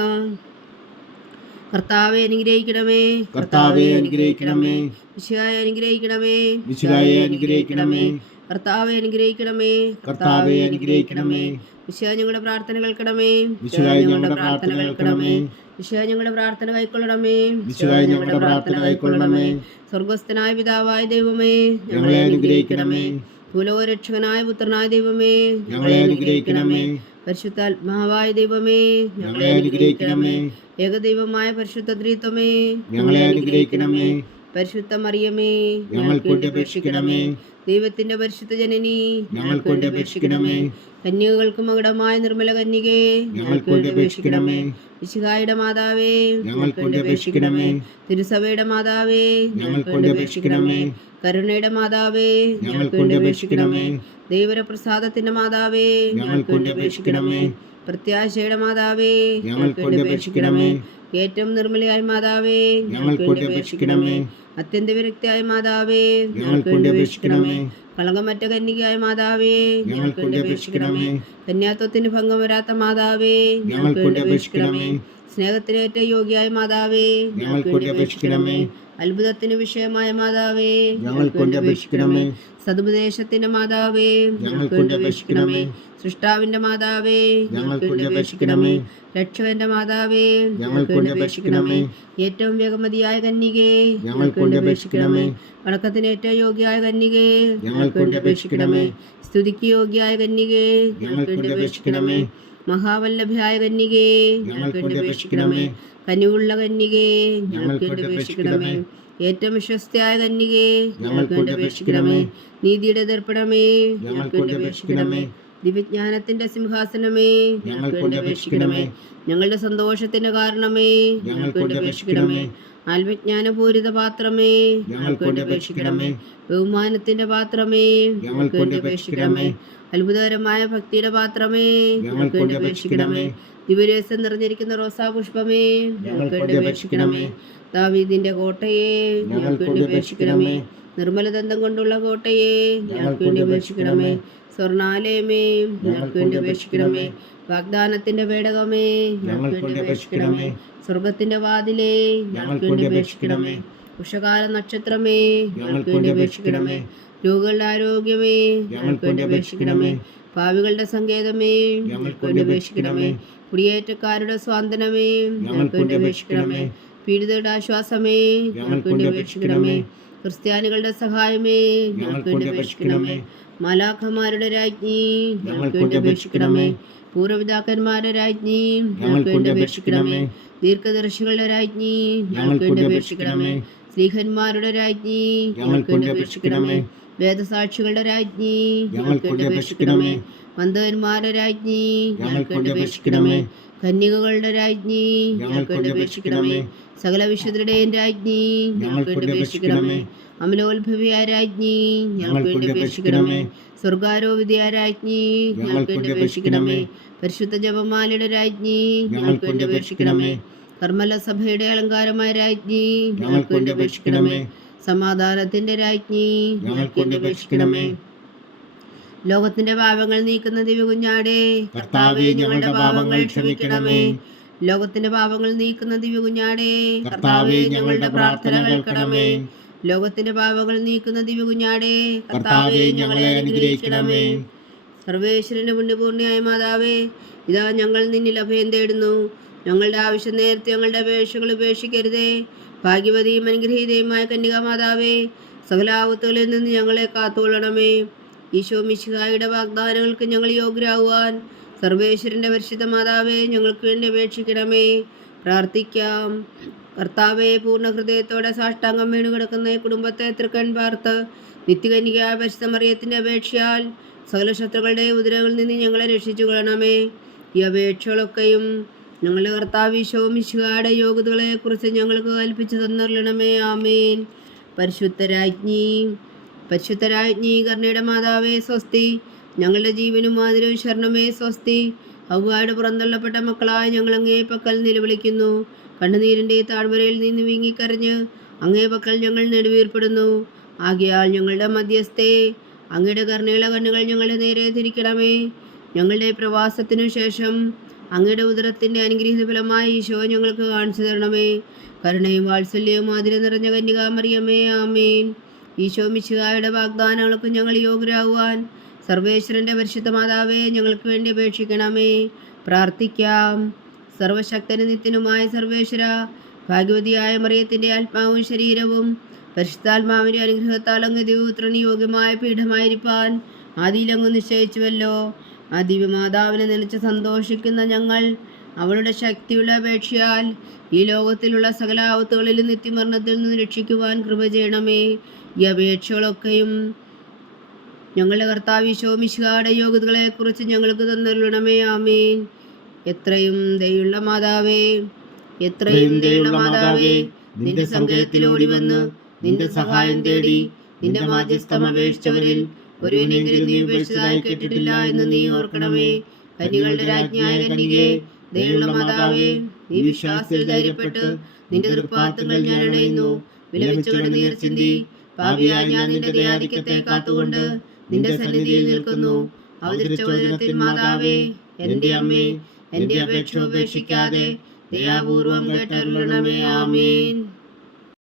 കർത്താവെ അനുഗ്രഹിക്കണമേ. കർത്താവെ അനുഗ്രഹിക്കണമേ. വിശുദ്ധായെ അനുഗ്രഹിക്കണമേ. വിശുദ്ധായെ അനുഗ്രഹിക്കണമേ. കർത്താവെ അനുഗ്രഹിക്കണമേ. കർത്താവെ അനുഗ്രഹിക്കണമേ. വിശുദ്ധ ഞങ്ങളുടെ പ്രാർത്ഥന കേൾക്കണമേ. വിശുദ്ധായ ഞങ്ങളുടെ പ്രാർത്ഥന കേൾക്കണമേ. വിശുദ്ധ ഞങ്ങളുടെ പ്രാർത്ഥന കൈക്കൊള്ളണമേ. വിശുദ്ധായ ഞങ്ങളുടെ പ്രാർത്ഥന കൈക്കൊള്ളണമേ. സ്വർഗസ്ഥനായ പിതാവായ ദൈവമേ, ഞങ്ങളെ അനുഗ്രഹിക്കണമേ. ഭൂലോകരക്ഷകനായ പുത്രനായ ദൈവമേ, ഞങ്ങളെ അനുഗ്രഹിക്കണമേ. പരിശുദ്ധാത്മാവായ ദൈവമേ, ഞങ്ങളെ അനുഗ്രഹിക്കണമേ. ഏകദൈവമായ പരിശുദ്ധ ത്രിത്വമേ, ഞങ്ങളെ അനുഗ്രഹിക്കണമേ. പരിശുദ്ധ മറിയമേ, ഞങ്ങൾക്ക് വേണ്ടി അപേക്ഷിക്കണമേ. ദൈവത്തിന്റെ പരിശുദ്ധ ജനനി, ഞങ്ങൾക്ക് വേണ്ടി അപേക്ഷിക്കണമേ. കന്യകൾക്ക് മകുടമായ നിർമ്മല കന്യകേ, ഞങ്ങൾക്ക് വേണ്ടി അപേക്ഷിക്കണമേ. വിശുദ്ധായുടെ മാതാവേ, ഞങ്ങൾക്ക് വേണ്ടി അപേക്ഷിക്കണമേ. തിരുസഭയുടെ മാതാവേ, ഞങ്ങൾക്ക് വേണ്ടി അപേക്ഷിക്കണമേ. കരുണയുടെ മാതാവേ, ഞങ്ങൾക്ക് വേണ്ടി അപേക്ഷിക്കണമേ. ദൈവപ്രസാദത്തിന്റെ മാതാവേ, ഞങ്ങൾക്ക് വേണ്ടി അപേക്ഷിക്കണമേ. പ്രത്യാശയുടെ മാതാവേ, ഞങ്ങൾക്ക് വേണ്ടി അപേക്ഷിക്കണമേ. ഏറ്റവും നിർമ്മലയായ മാതാവേ, ഞങ്ങൾക്ക് വേണ്ടി അപേക്ഷിക്കണമേ. അത്യന്ത വിരക്തിയായ മാതാവേ, ഞങ്ങൾക്ക് വേണ്ടി അപേക്ഷിക്കണമേ. കളങ്കമറ്റ കന്യകയായ മാതാവേ, ഞങ്ങൾക്ക് വേണ്ടി അപേക്ഷിക്കണമേ. കന്യാത്വത്തിന് ഭംഗം വരാത്ത മാതാവേ, ഞങ്ങൾക്ക് വേണ്ടി അപേക്ഷിക്കണമേ. സ്നേഹത്തിനേറ്റ യോഗ്യായ മാതാവേ, ഞങ്ങൾക്ക് വേണ്ടി അപേക്ഷിക്കണമേ. അത്ഭുതത്തിന് വിഷയമായ മാതാവേ, ഞങ്ങൾക്ക് വേണ്ടി അപേക്ഷിക്കണമേ. സതുപദേശത്തിന്റെ മാതാവേ, ഞങ്ങൾക്ക് വേണ്ടി അപേക്ഷിക്കണമേ. സൃഷ്ടാവിന്റെ മാതാവേ, ഞങ്ങൾക്ക് വേണ്ടി അപേക്ഷിക്കണമേ. രക്ഷകന്റെ മാതാവേ, ഞങ്ങൾക്ക് വേണ്ടി അപേക്ഷിക്കണമേ. ഏറ്റവും വേഗമതിയായ കന്യകേ, ഞങ്ങൾക്ക് വേണ്ടി അപേക്ഷിക്കണമേ. വണക്കത്തിന് ഏറ്റവും യോഗ്യയായ കന്യകേ, ഞങ്ങൾക്ക് വേണ്ടി അപേക്ഷിക്കണമേ. സ്തുതിക്ക് യോഗ്യയായ കന്യകേ, ഞങ്ങൾക്ക് വേണ്ടി അപേക്ഷിക്കണമേ. മഹാവല്ലഭയായ കന്യകേ, ഞങ്ങൾക്ക് വേണ്ടി അപേക്ഷിക്കണമേ. കനിവുള്ള കന്യകേ, ഞങ്ങൾക്ക് വേണ്ടി അപേക്ഷിക്കണമേ. ഏറ്റവും വിശ്വസ്തയായ കന്യകേ, ഞങ്ങൾക്ക് വേണ്ടി അപേക്ഷിക്കണമേ. നീതിയുടെ ദർപ്പണമേ, ഞങ്ങൾക്ക് വേണ്ടി അപേക്ഷിക്കണമേ. ദിവ്യജ്ഞാനത്തിന്റെ സിംഹാസനമേ, ഞങ്ങൾക്ക് വേണ്ടി അപേക്ഷിക്കണമേ. ഞങ്ങളുടെ സന്തോഷത്തിന്റെ കാരണമേ, ഞങ്ങൾക്ക് വേണ്ടി അപേക്ഷിക്കണമേ. ആത്മജ്ഞാനപൂരിത പാത്രമേ, ഞങ്ങൾക്ക് വേണ്ടി അപേക്ഷിക്കണമേ. ബഹുമാനത്തിന്റെ പാത്രമേ, ഞങ്ങൾക്ക് വേണ്ടി അപേക്ഷിക്കണമേ. അത്ഭുതകരമായ ഭക്തിയുടെ പാത്രമേ, ഞങ്ങൾക്ക് വേണ്ടി അപേക്ഷിക്കണമേ. ദിവരസം നിറഞ്ഞിരിക്കുന്ന റോസാ പുഷ്പമേ, ഞങ്ങൾക്ക് വേണ്ടി അപേക്ഷിക്കണമേ. ദാവീദിന്റെ കോട്ടയെ, ഞങ്ങൾക്ക് വേണ്ടി അപേക്ഷിക്കണമേ. നിർമ്മലദന്തം കൊണ്ടുള്ള കോട്ടയെ, ഞങ്ങൾക്ക് വേണ്ടി അപേക്ഷിക്കണമേ. സ്വർണാലയമേ, ഞങ്ങൾക്ക് വേണ്ടി അപേക്ഷിക്കണമേ. വാഗ്ദാനത്തിന്റെ പേടകമേ, ഞങ്ങൾക്ക് വേണ്ടി അപേക്ഷിക്കണമേ. സ്വർഗത്തിന്റെ വാതിലേ, ഞങ്ങൾക്ക് വേണ്ടി അപേക്ഷിക്കണമേ. ഉഷകാല നക്ഷത്രമേ, ഞങ്ങൾക്ക് വേണ്ടി അപേക്ഷിക്കണമേ. രോഗികളുടെ ആരോഗ്യമേ, ഞങ്ങൾക്ക് വേണ്ടി അപേക്ഷിക്കണമേ. പാവികളുടെ സങ്കേതമേ, ഞങ്ങൾക്ക് വേണ്ടി അപേക്ഷിക്കണമേ. കുടിയേറ്റക്കാരുടെ സ്വാതന്ത്ര്യമേ, ഞങ്ങൾക്ക് വേണ്ടി അപേക്ഷിക്കണമേ. പീഡിതരുടെ ആശ്വാസമേ, ഞങ്ങൾക്ക് വേണ്ടി അപേക്ഷിക്കണമേ. ക്രിസ്ത്യാനികളുടെ സഹായമേ, ഞങ്ങൾക്ക് വേണ്ടി അപേക്ഷിക്കണമേ. മാലാഖമാരുടെ രാജ്ഞി, ഞങ്ങൾക്ക് വേണ്ടി അപേക്ഷിക്കണമേ. പൂർവ്വപിതാക്കന്മാരുടെ രാജ്ഞി, ഞങ്ങൾക്ക് വേണ്ടി അപേക്ഷിക്കണമേ. ദീർഘദർശികളുടെ രാജ്ഞി, ഞങ്ങൾക്ക് വേണ്ടി അപേക്ഷിക്കണമേ. സ്ലീഹന്മാരുടെ രാജ്ഞി, ഞങ്ങൾക്ക് വേണ്ടി അപേക്ഷിക്കണമേ. വേദസാക്ഷികളുടെ രാജ്ഞി, ഞങ്ങൾക്ക് വേണ്ടി അപേക്ഷിക്കണമേ. മന്ദന്മാരുടെ രാജ്ഞി, ഞങ്ങൾക്ക് വേണ്ടി അപേക്ഷിക്കണമേ. കന്യകകളുടെ രാജ്ഞി, ഞങ്ങൾക്ക് വേണ്ടി അപേക്ഷിക്കണമേ. സകല വിശുദ്ധരുടെയും രാജ്ഞി, ഞങ്ങൾക്ക് വേണ്ടി അപേക്ഷിക്കണമേ. അമലോത്ഭവിയായ രാജ്ഞി, ഞങ്ങൾക്ക് വേണ്ടി അപേക്ഷിക്കണമേ. സ്വർഗാരോപിതയായ രാജ്ഞി, ഞങ്ങൾക്ക് വേണ്ടി അപേക്ഷിക്കണമേ. പരിശുദ്ധ ജപമാലയുടെ രാജ്ഞി, ഞങ്ങൾക്ക് വേണ്ടി അപേക്ഷിക്കണമേ. കർമ്മല സഭയുടെ അലങ്കാരമായ രാജ്ഞി, ഞങ്ങൾക്ക് വേണ്ടി അപേക്ഷിക്കണമേ. സമാധാനത്തിന്റെ രാജ്ഞി, ഞങ്ങൾക്ക് വേണ്ടി അപേക്ഷിക്കണമേ. ലോകത്തിന്റെ പാപങ്ങൾ നീക്കുന്ന ദിവ്യകുഞ്ഞാടേ, കർത്താവേ, ഞങ്ങളുടെ പാപങ്ങൾ ക്ഷമിക്കണമേ. ലോകത്തിന്റെ പാപങ്ങൾ നീക്കുന്ന ദിവ്യകുഞ്ഞാടേ, കർത്താവേ, ഞങ്ങളുടെ പ്രാർത്ഥന കേൾക്കണമേ. ലോകത്തിന്റെ പാപങ്ങൾ നീക്കുന്ന ദിവ്യകുഞ്ഞാടേ, കർത്താവേ, ഞങ്ങളെ അനുഗ്രഹിക്കണമേ. സർവേശ്വരന്റെ പുണ്യപൂർണ്ണയായ മാതാവേ, ഇതാ ഞങ്ങൾ നിന്നിൽ അഭയം തേടുന്നു. ഞങ്ങളുടെ ആവശ്യം നേരത്തെ ഞങ്ങളുടെ അപേക്ഷകൾ ഉപേക്ഷിക്കരുതേ. ഭാഗ്യവതിയും അനുഗ്രഹീതയുമായ കന്യകാമാതാവേ, സകലാപത്തുകളിൽ നിന്ന് ഞങ്ങളെ കാത്തുകൊള്ളണമേ. ഈശോ മിശിഹായുടെ വാഗ്ദാനങ്ങൾക്ക് ഞങ്ങൾ യോഗ്യരാകുവാൻ സർവേശ്വരന്റെ പരിശുദ്ധ മാതാവേ, ഞങ്ങൾക്ക് വേണ്ടി അപേക്ഷിക്കണമേ. പ്രാർത്ഥിക്കാം. കർത്താവെ, പൂർണ്ണ ഹൃദയത്തോടെ സാഷ്ടാംഗം വീണു കിടക്കുന്ന ഈ കുടുംബത്തെ തൃക്കൺ പാർത്ത് നിത്യകന്യകയായ പരിശുദ്ധ മറിയത്തിന്റെ അപേക്ഷയാൽ സകല ശത്രുക്കളുടെ ഉദരങ്ങളിൽ നിന്ന് ഞങ്ങളെ രക്ഷിച്ചു കൊള്ളണമേ. ഈ അപേക്ഷകളൊക്കെയും ഞങ്ങളുടെ കർത്താവ് ഈശോ മിശിഹായുടെ യോഗ്യതകളെ കുറിച്ച് ഞങ്ങൾക്ക് കൽപ്പിച്ചു തന്നറിയണമേ. ആമേൻ. പരിശുദ്ധരാജ്ഞി കരുണയുടെ മാതാവേ സ്വസ്തി. ഞങ്ങളുടെ ജീവനും മാതിരവും ശരണമേ സ്വസ്തി. ഹവ്വായുടെ പുറന്തള്ളപ്പെട്ട മക്കളായ ഞങ്ങൾ അങ്ങേ പക്കൽ നിലവിളിക്കുന്നു. കണ്ണുനീരിൻ്റെ താഴ്വരയിൽ നിന്ന് വീങ്ങിക്കരഞ്ഞ് അങ്ങേ പക്കൽ ഞങ്ങൾ നെടുവീർപ്പെടുന്നു. ആകയാൽ ഞങ്ങളുടെ മധ്യസ്ഥേ, അങ്ങയുടെ കരുണയുള്ള കണ്ണുകൾ ഞങ്ങളുടെ നേരെ തിരിക്കണമേ. ഞങ്ങളുടെ പ്രവാസത്തിനു ശേഷം അങ്ങയുടെ ഉദരത്തിൻ്റെ അനുഗ്രഹീത ഫലമായി ഈശോ ഞങ്ങൾക്ക് കാണിച്ചു തരണമേ. കരുണയും വാത്സല്യവും ആതിര നിറഞ്ഞ കന്യകാമറിയമേ, ആമേൻ. ഈശോ മിശിഹായുടെ വാഗ്ദാനങ്ങൾക്ക് ഞങ്ങൾ യോഗ്യരാകുവാൻ സർവേശ്വരന്റെ പരിശുദ്ധ മാതാവേ, ഞങ്ങൾക്ക് വേണ്ടി അപേക്ഷിക്കണമേ. പ്രാർത്ഥിക്കാം. സർവശക്തന് നിത്യനുമായ സർവേശ്വര, ഭാഗ്യവതിയായ മറിയത്തിൻ്റെ ആത്മാവും ശരീരവും പരിശുദ്ധാത്മാവിൻ്റെ അനുഗ്രഹത്താൽ അങ്ങ് ദിവ്യപുത്രന് യോഗ്യമായ പീഠമായിരിക്കാൻ ആദിയിലങ്ങ് നിശ്ചയിച്ചുവല്ലോ. ആ ദിവ്യമാതാവിനെ നിലച്ച് സന്തോഷിക്കുന്ന ഞങ്ങൾ അവളുടെ ശക്തിയുള്ള അപേക്ഷയാൽ ഈ ലോകത്തിലുള്ള സകല ആപത്തുകളിലും നിത്യമരണത്തിൽ നിന്ന് രക്ഷിക്കുവാൻ കൃപ ചെയ്യണമേ. ഈ അപേക്ഷകളൊക്കെയും ഞങ്ങളുടെ കർത്താവ് ഈശോ മിശിഹായുടെ യോഗ്യതകളെ കുറിച്ച് ഞങ്ങൾക്ക് തന്നരുളണമേ. ആമേൻ. എത്രയും ദയുള്ള മാതാവേ, നിന്റെ സങ്കേതത്തിൽ ഓടി വന്ന് നിന്റെ സഹായം തേടി നിന്റെ മാധ്യസ്ഥം അപേക്ഷിച്ചവരിൽ ഒരുവനെങ്കിലും നീ ഉപേക്ഷിച്ചതായി കേട്ടിട്ടില്ല എന്ന് നീ ഓർക്കണമേ. കന്യകളുടെ രാജ്ഞിയായ കന്യകേ, ദയുള്ള മാതാവേ, നീ വിശ്വാസത്തിൽ ധൈര്യപ്പെട്ട് നിന്റെ തൃപ്പാദങ്ങൾ ഞാൻ അണയുന്നു. വിലപിച്ചുകൊണ്ട് നീർ ചിന്തി പാപിയായ ഞാൻ നിന്റെ ദയാധിക്യത്തെ കാത്തുകൊണ്ട് നിന്റെ സന്നിധിയിൽ നിൽക്കുന്നു. അവതരിച്ച വചനത്തിൽ മാതാവേ, എന്റെ അമ്മേ, എന്റെ അപേക്ഷ ഉപേക്ഷിക്കാതെ ദയാപൂർവം കേട്ടരുളണമേ. ആമേൻ.